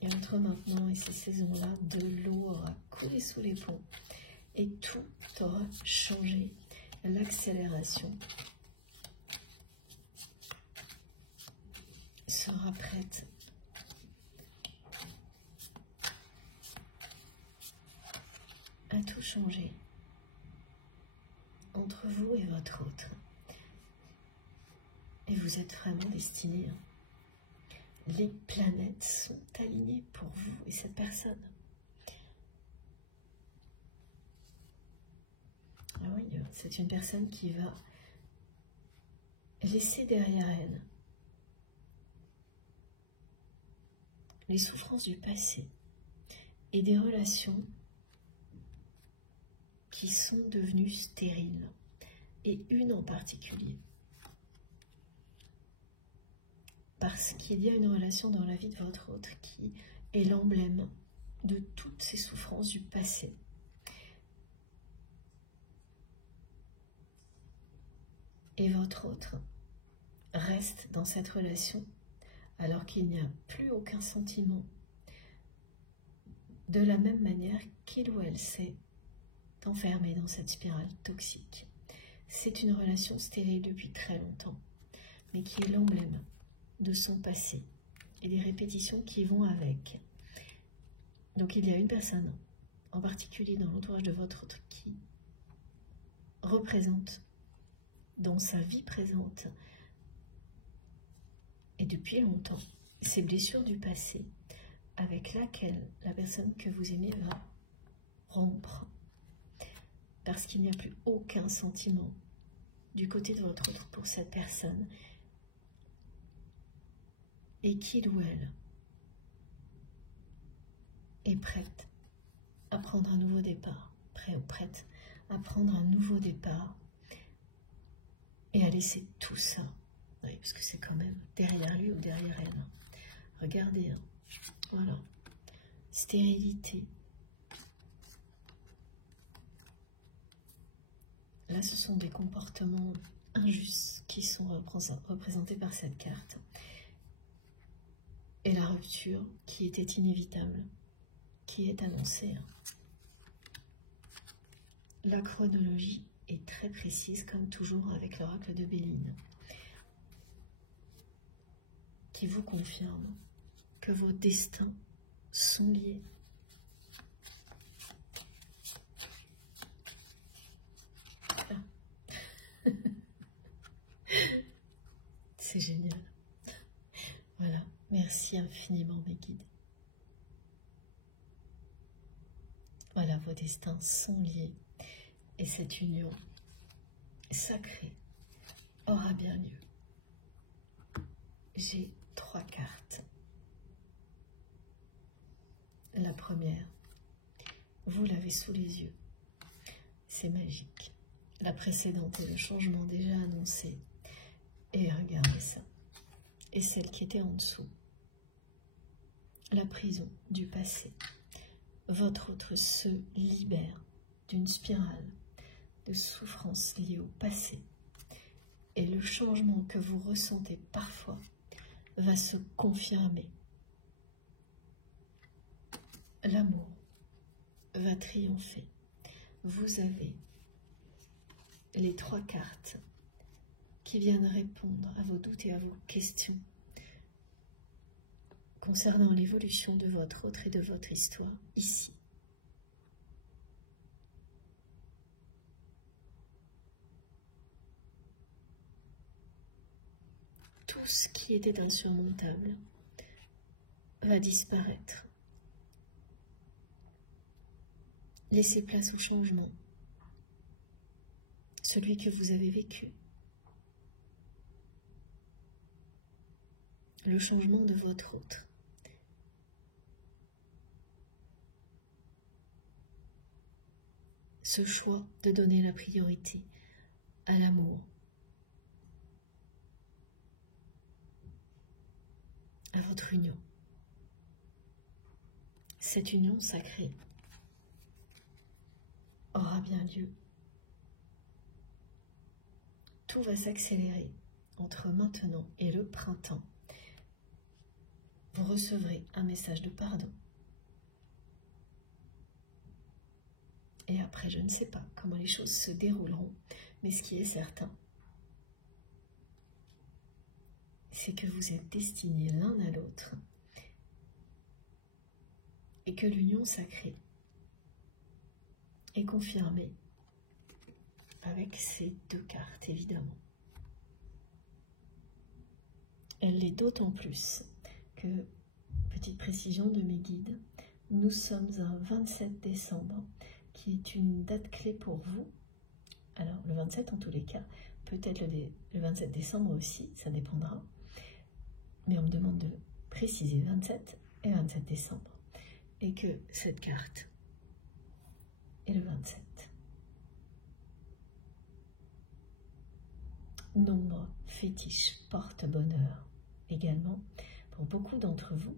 Et entre maintenant et ces saisons-là, de l'eau aura coulé sous les ponts et tout aura changé. L'accélération sera prête. À tout changer entre vous et votre autre. Et vous êtes vraiment destinés. Les planètes sont alignées pour vous et cette personne. Ah oui, c'est une personne qui va laisser derrière elle les souffrances du passé et des relations qui sont devenues stériles, et une en particulier. Parce qu'il y a une relation dans la vie de votre autre qui est l'emblème de toutes ces souffrances du passé. Et votre autre reste dans cette relation alors qu'il n'y a plus aucun sentiment, de la même manière qu'il ou elle s'est enfermé dans cette spirale toxique. C'est une relation stérile depuis très longtemps, mais qui est l'emblème de son passé et des répétitions qui vont avec. Donc il y a une personne en particulier dans l'entourage de votre autre qui représente dans sa vie présente et depuis longtemps ces blessures du passé avec laquelle la personne que vous aimez va rompre parce qu'il n'y a plus aucun sentiment du côté de votre autre pour cette personne, et qu'il ou elle est prête à prendre un nouveau départ, prêt ou prête à prendre un nouveau départ et à laisser tout ça, oui, parce que c'est quand même derrière lui ou derrière elle. Regardez, hein. Voilà, stérilité. Là, ce sont des comportements injustes qui sont représentés par cette carte. Et la rupture qui était inévitable, qui est annoncée. La chronologie est très précise, comme toujours avec l'oracle de Béline, qui vous confirme que vos destins sont liés. C'est génial. Voilà, merci infiniment mes guides. Voilà, vos destins sont liés et cette union sacrée aura bien lieu. J'ai 3 cartes. La première, vous l'avez sous les yeux. C'est magique. La précédente est le changement déjà annoncé. Et regardez ça. Et celle qui était en dessous, la prison du passé. Votre autre se libère d'une spirale de souffrance liée au passé. Et le changement que vous ressentez parfois va se confirmer. L'amour va triompher. Vous avez les 3 cartes qui viennent répondre à vos doutes et à vos questions concernant l'évolution de votre autre et de votre histoire ici. Tout ce qui était insurmontable va disparaître. Laissez place au changement, celui que vous avez vécu. Le changement de votre autre. Ce choix de donner la priorité à l'amour, à votre union. Cette union sacrée aura bien lieu. Tout va s'accélérer entre maintenant et le printemps. Vous recevrez un message de pardon. Et après, je ne sais pas comment les choses se dérouleront, mais ce qui est certain, c'est que vous êtes destinés l'un à l'autre et que l'union sacrée est confirmée avec ces 2 cartes, évidemment. Elle l'est d'autant plus que, petite précision de mes guides, nous sommes un 27 décembre, qui est une date clé pour vous. Alors, le 27 en tous les cas, peut-être le 27 décembre aussi, ça dépendra. Mais on me demande de préciser 27 et 27 décembre. Et que cette carte est le 27. Nombre fétiche porte bonheur également pour beaucoup d'entre vous.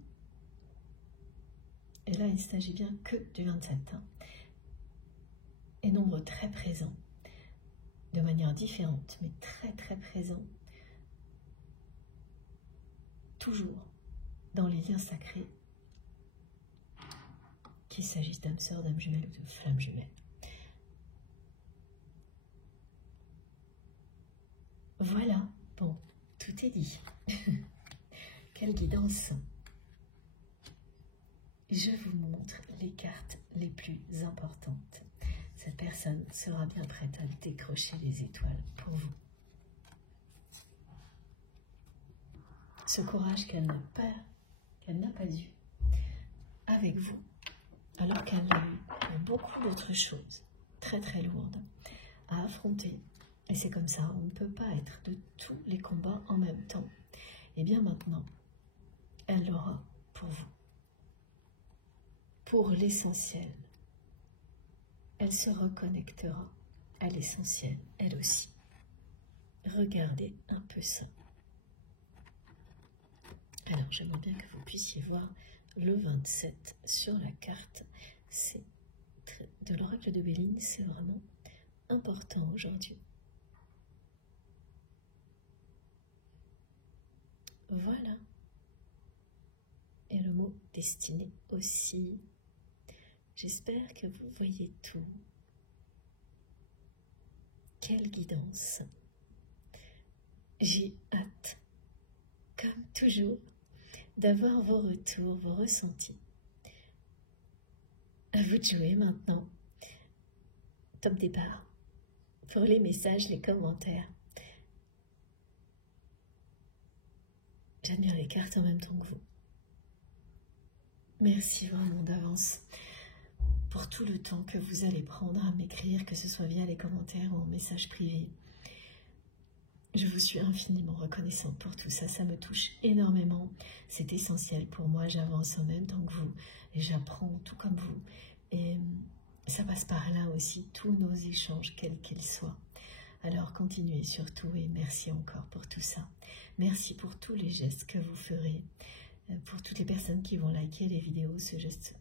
Et là, il ne s'agit bien que du 27. Et nombre très présent, de manière différente, mais très très présent, toujours dans les liens sacrés, qu'il s'agisse d'âme sœur, d'âme jumelle ou de flamme jumelle. Voilà, bon, tout est dit. Quelle guidance! Je vous montre les cartes les plus importantes. Cette personne sera bien prête à décrocher les étoiles pour vous. Ce courage qu'elle n'a pas eu avec vous, alors qu'elle a eu pour beaucoup d'autres choses. très très lourde à affronter. Et c'est comme ça, on ne peut pas être de tous les combats en même temps. Et bien maintenant, elle l'aura pour vous. Pour l'essentiel, elle se reconnectera à l'essentiel, elle aussi. Regardez un peu ça. Alors, j'aimerais bien que vous puissiez voir le 27 sur la carte. C'est de l'oracle de Béline, c'est vraiment important aujourd'hui. Voilà. Et le mot destiné aussi. J'espère que vous voyez tout. Quelle guidance. J'ai hâte, comme toujours, d'avoir vos retours, vos ressentis. À vous de jouer maintenant. Top départ. Pour les messages, les commentaires. J'admire les cartes en même temps que vous. Merci vraiment d'avance pour tout le temps que vous allez prendre à m'écrire, que ce soit via les commentaires ou en message privé. Je vous suis infiniment reconnaissante pour tout ça, ça me touche énormément. C'est essentiel pour moi, j'avance en même temps que vous et j'apprends tout comme vous. Et ça passe par là aussi, tous nos échanges, quels qu'ils soient. Alors continuez surtout et merci encore pour tout ça. Merci pour tous les gestes que vous ferez, pour toutes les personnes qui vont liker les vidéos, ce geste,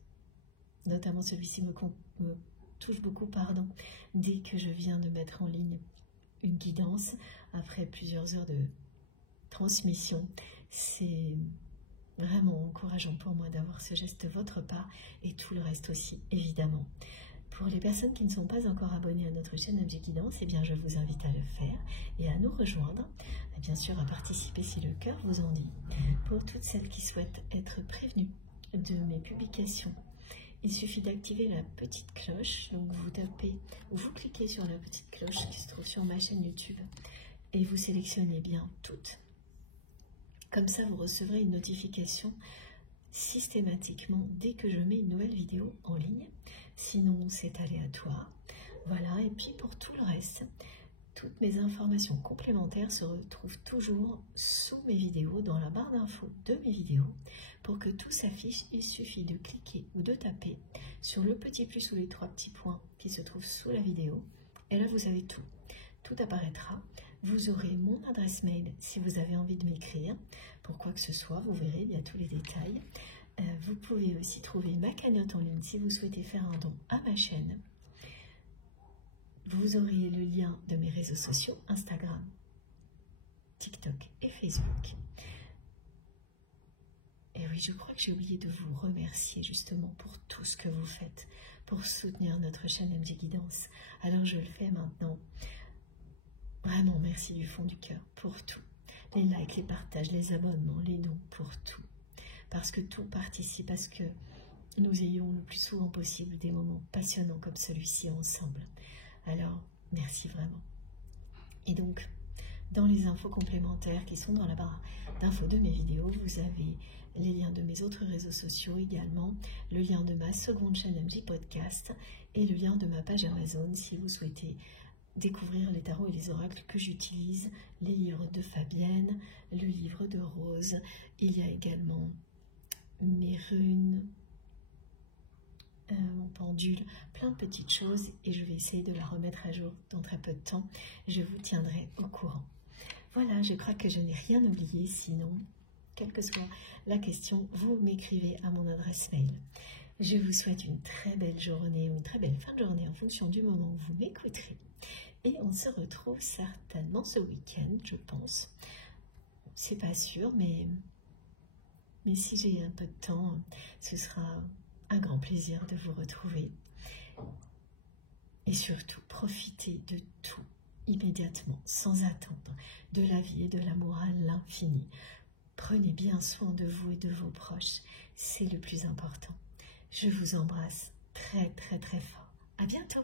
notamment celui-ci me touche beaucoup, pardon, dès que je viens de mettre en ligne une guidance, après plusieurs heures de transmission. C'est vraiment encourageant pour moi d'avoir ce geste de votre part et tout le reste aussi, évidemment. Pour les personnes qui ne sont pas encore abonnées à notre chaîne MG Guidance, eh bien je vous invite à le faire et à nous rejoindre, et bien sûr à participer si le cœur vous en dit. Pour toutes celles qui souhaitent être prévenues de mes publications, il suffit d'activer la petite cloche, donc vous tapez ou vous cliquez sur la petite cloche qui se trouve sur ma chaîne YouTube et vous sélectionnez bien toutes. Comme ça, vous recevrez une notification systématiquement dès que je mets une nouvelle vidéo en ligne. Sinon, c'est aléatoire. Voilà, et puis pour tout le reste, toutes mes informations complémentaires se retrouvent toujours sous mes vidéos, dans la barre d'infos de mes vidéos. Pour que tout s'affiche, il suffit de cliquer ou de taper sur le petit plus ou les 3 petits points qui se trouvent sous la vidéo. Et là, vous avez tout. Tout apparaîtra. Vous aurez mon adresse mail si vous avez envie de m'écrire. Pour quoi que ce soit, vous verrez, il y a tous les détails. Vous pouvez aussi trouver ma cagnotte en ligne si vous souhaitez faire un don à ma chaîne. Vous aurez le lien de mes réseaux sociaux, Instagram, TikTok et Facebook. Et oui, je crois que j'ai oublié de vous remercier justement pour tout ce que vous faites, pour soutenir notre chaîne MG Guidance. Alors je le fais maintenant. Vraiment, merci du fond du cœur pour tout. Les likes, les partages, les abonnements, les dons, pour tout. Parce que tout participe à ce que nous ayons le plus souvent possible des moments passionnants comme celui-ci ensemble. Alors, merci vraiment. Et donc, dans les infos complémentaires qui sont dans la barre d'infos de mes vidéos, vous avez les liens de mes autres réseaux sociaux également, le lien de ma seconde chaîne MG Podcast et le lien de ma page Amazon si vous souhaitez découvrir les tarots et les oracles que j'utilise, les livres de Fabienne, le livre de Rose. Il y a également mes runes, mon pendule, plein de petites choses et je vais essayer de la remettre à jour dans très peu de temps. Je vous tiendrai au courant. Voilà, je crois que je n'ai rien oublié, sinon, quelle que soit la question, vous m'écrivez à mon adresse mail. Je vous souhaite une très belle journée ou une très belle fin de journée en fonction du moment où vous m'écouterez. Et on se retrouve certainement ce week-end, je pense. C'est pas sûr, mais si j'ai un peu de temps, ce sera un grand plaisir de vous retrouver. Et surtout, profitez de tout immédiatement, sans attendre, de la vie et de l'amour à l'infini. Prenez bien soin de vous et de vos proches, c'est le plus important. Je vous embrasse très très très fort. À bientôt.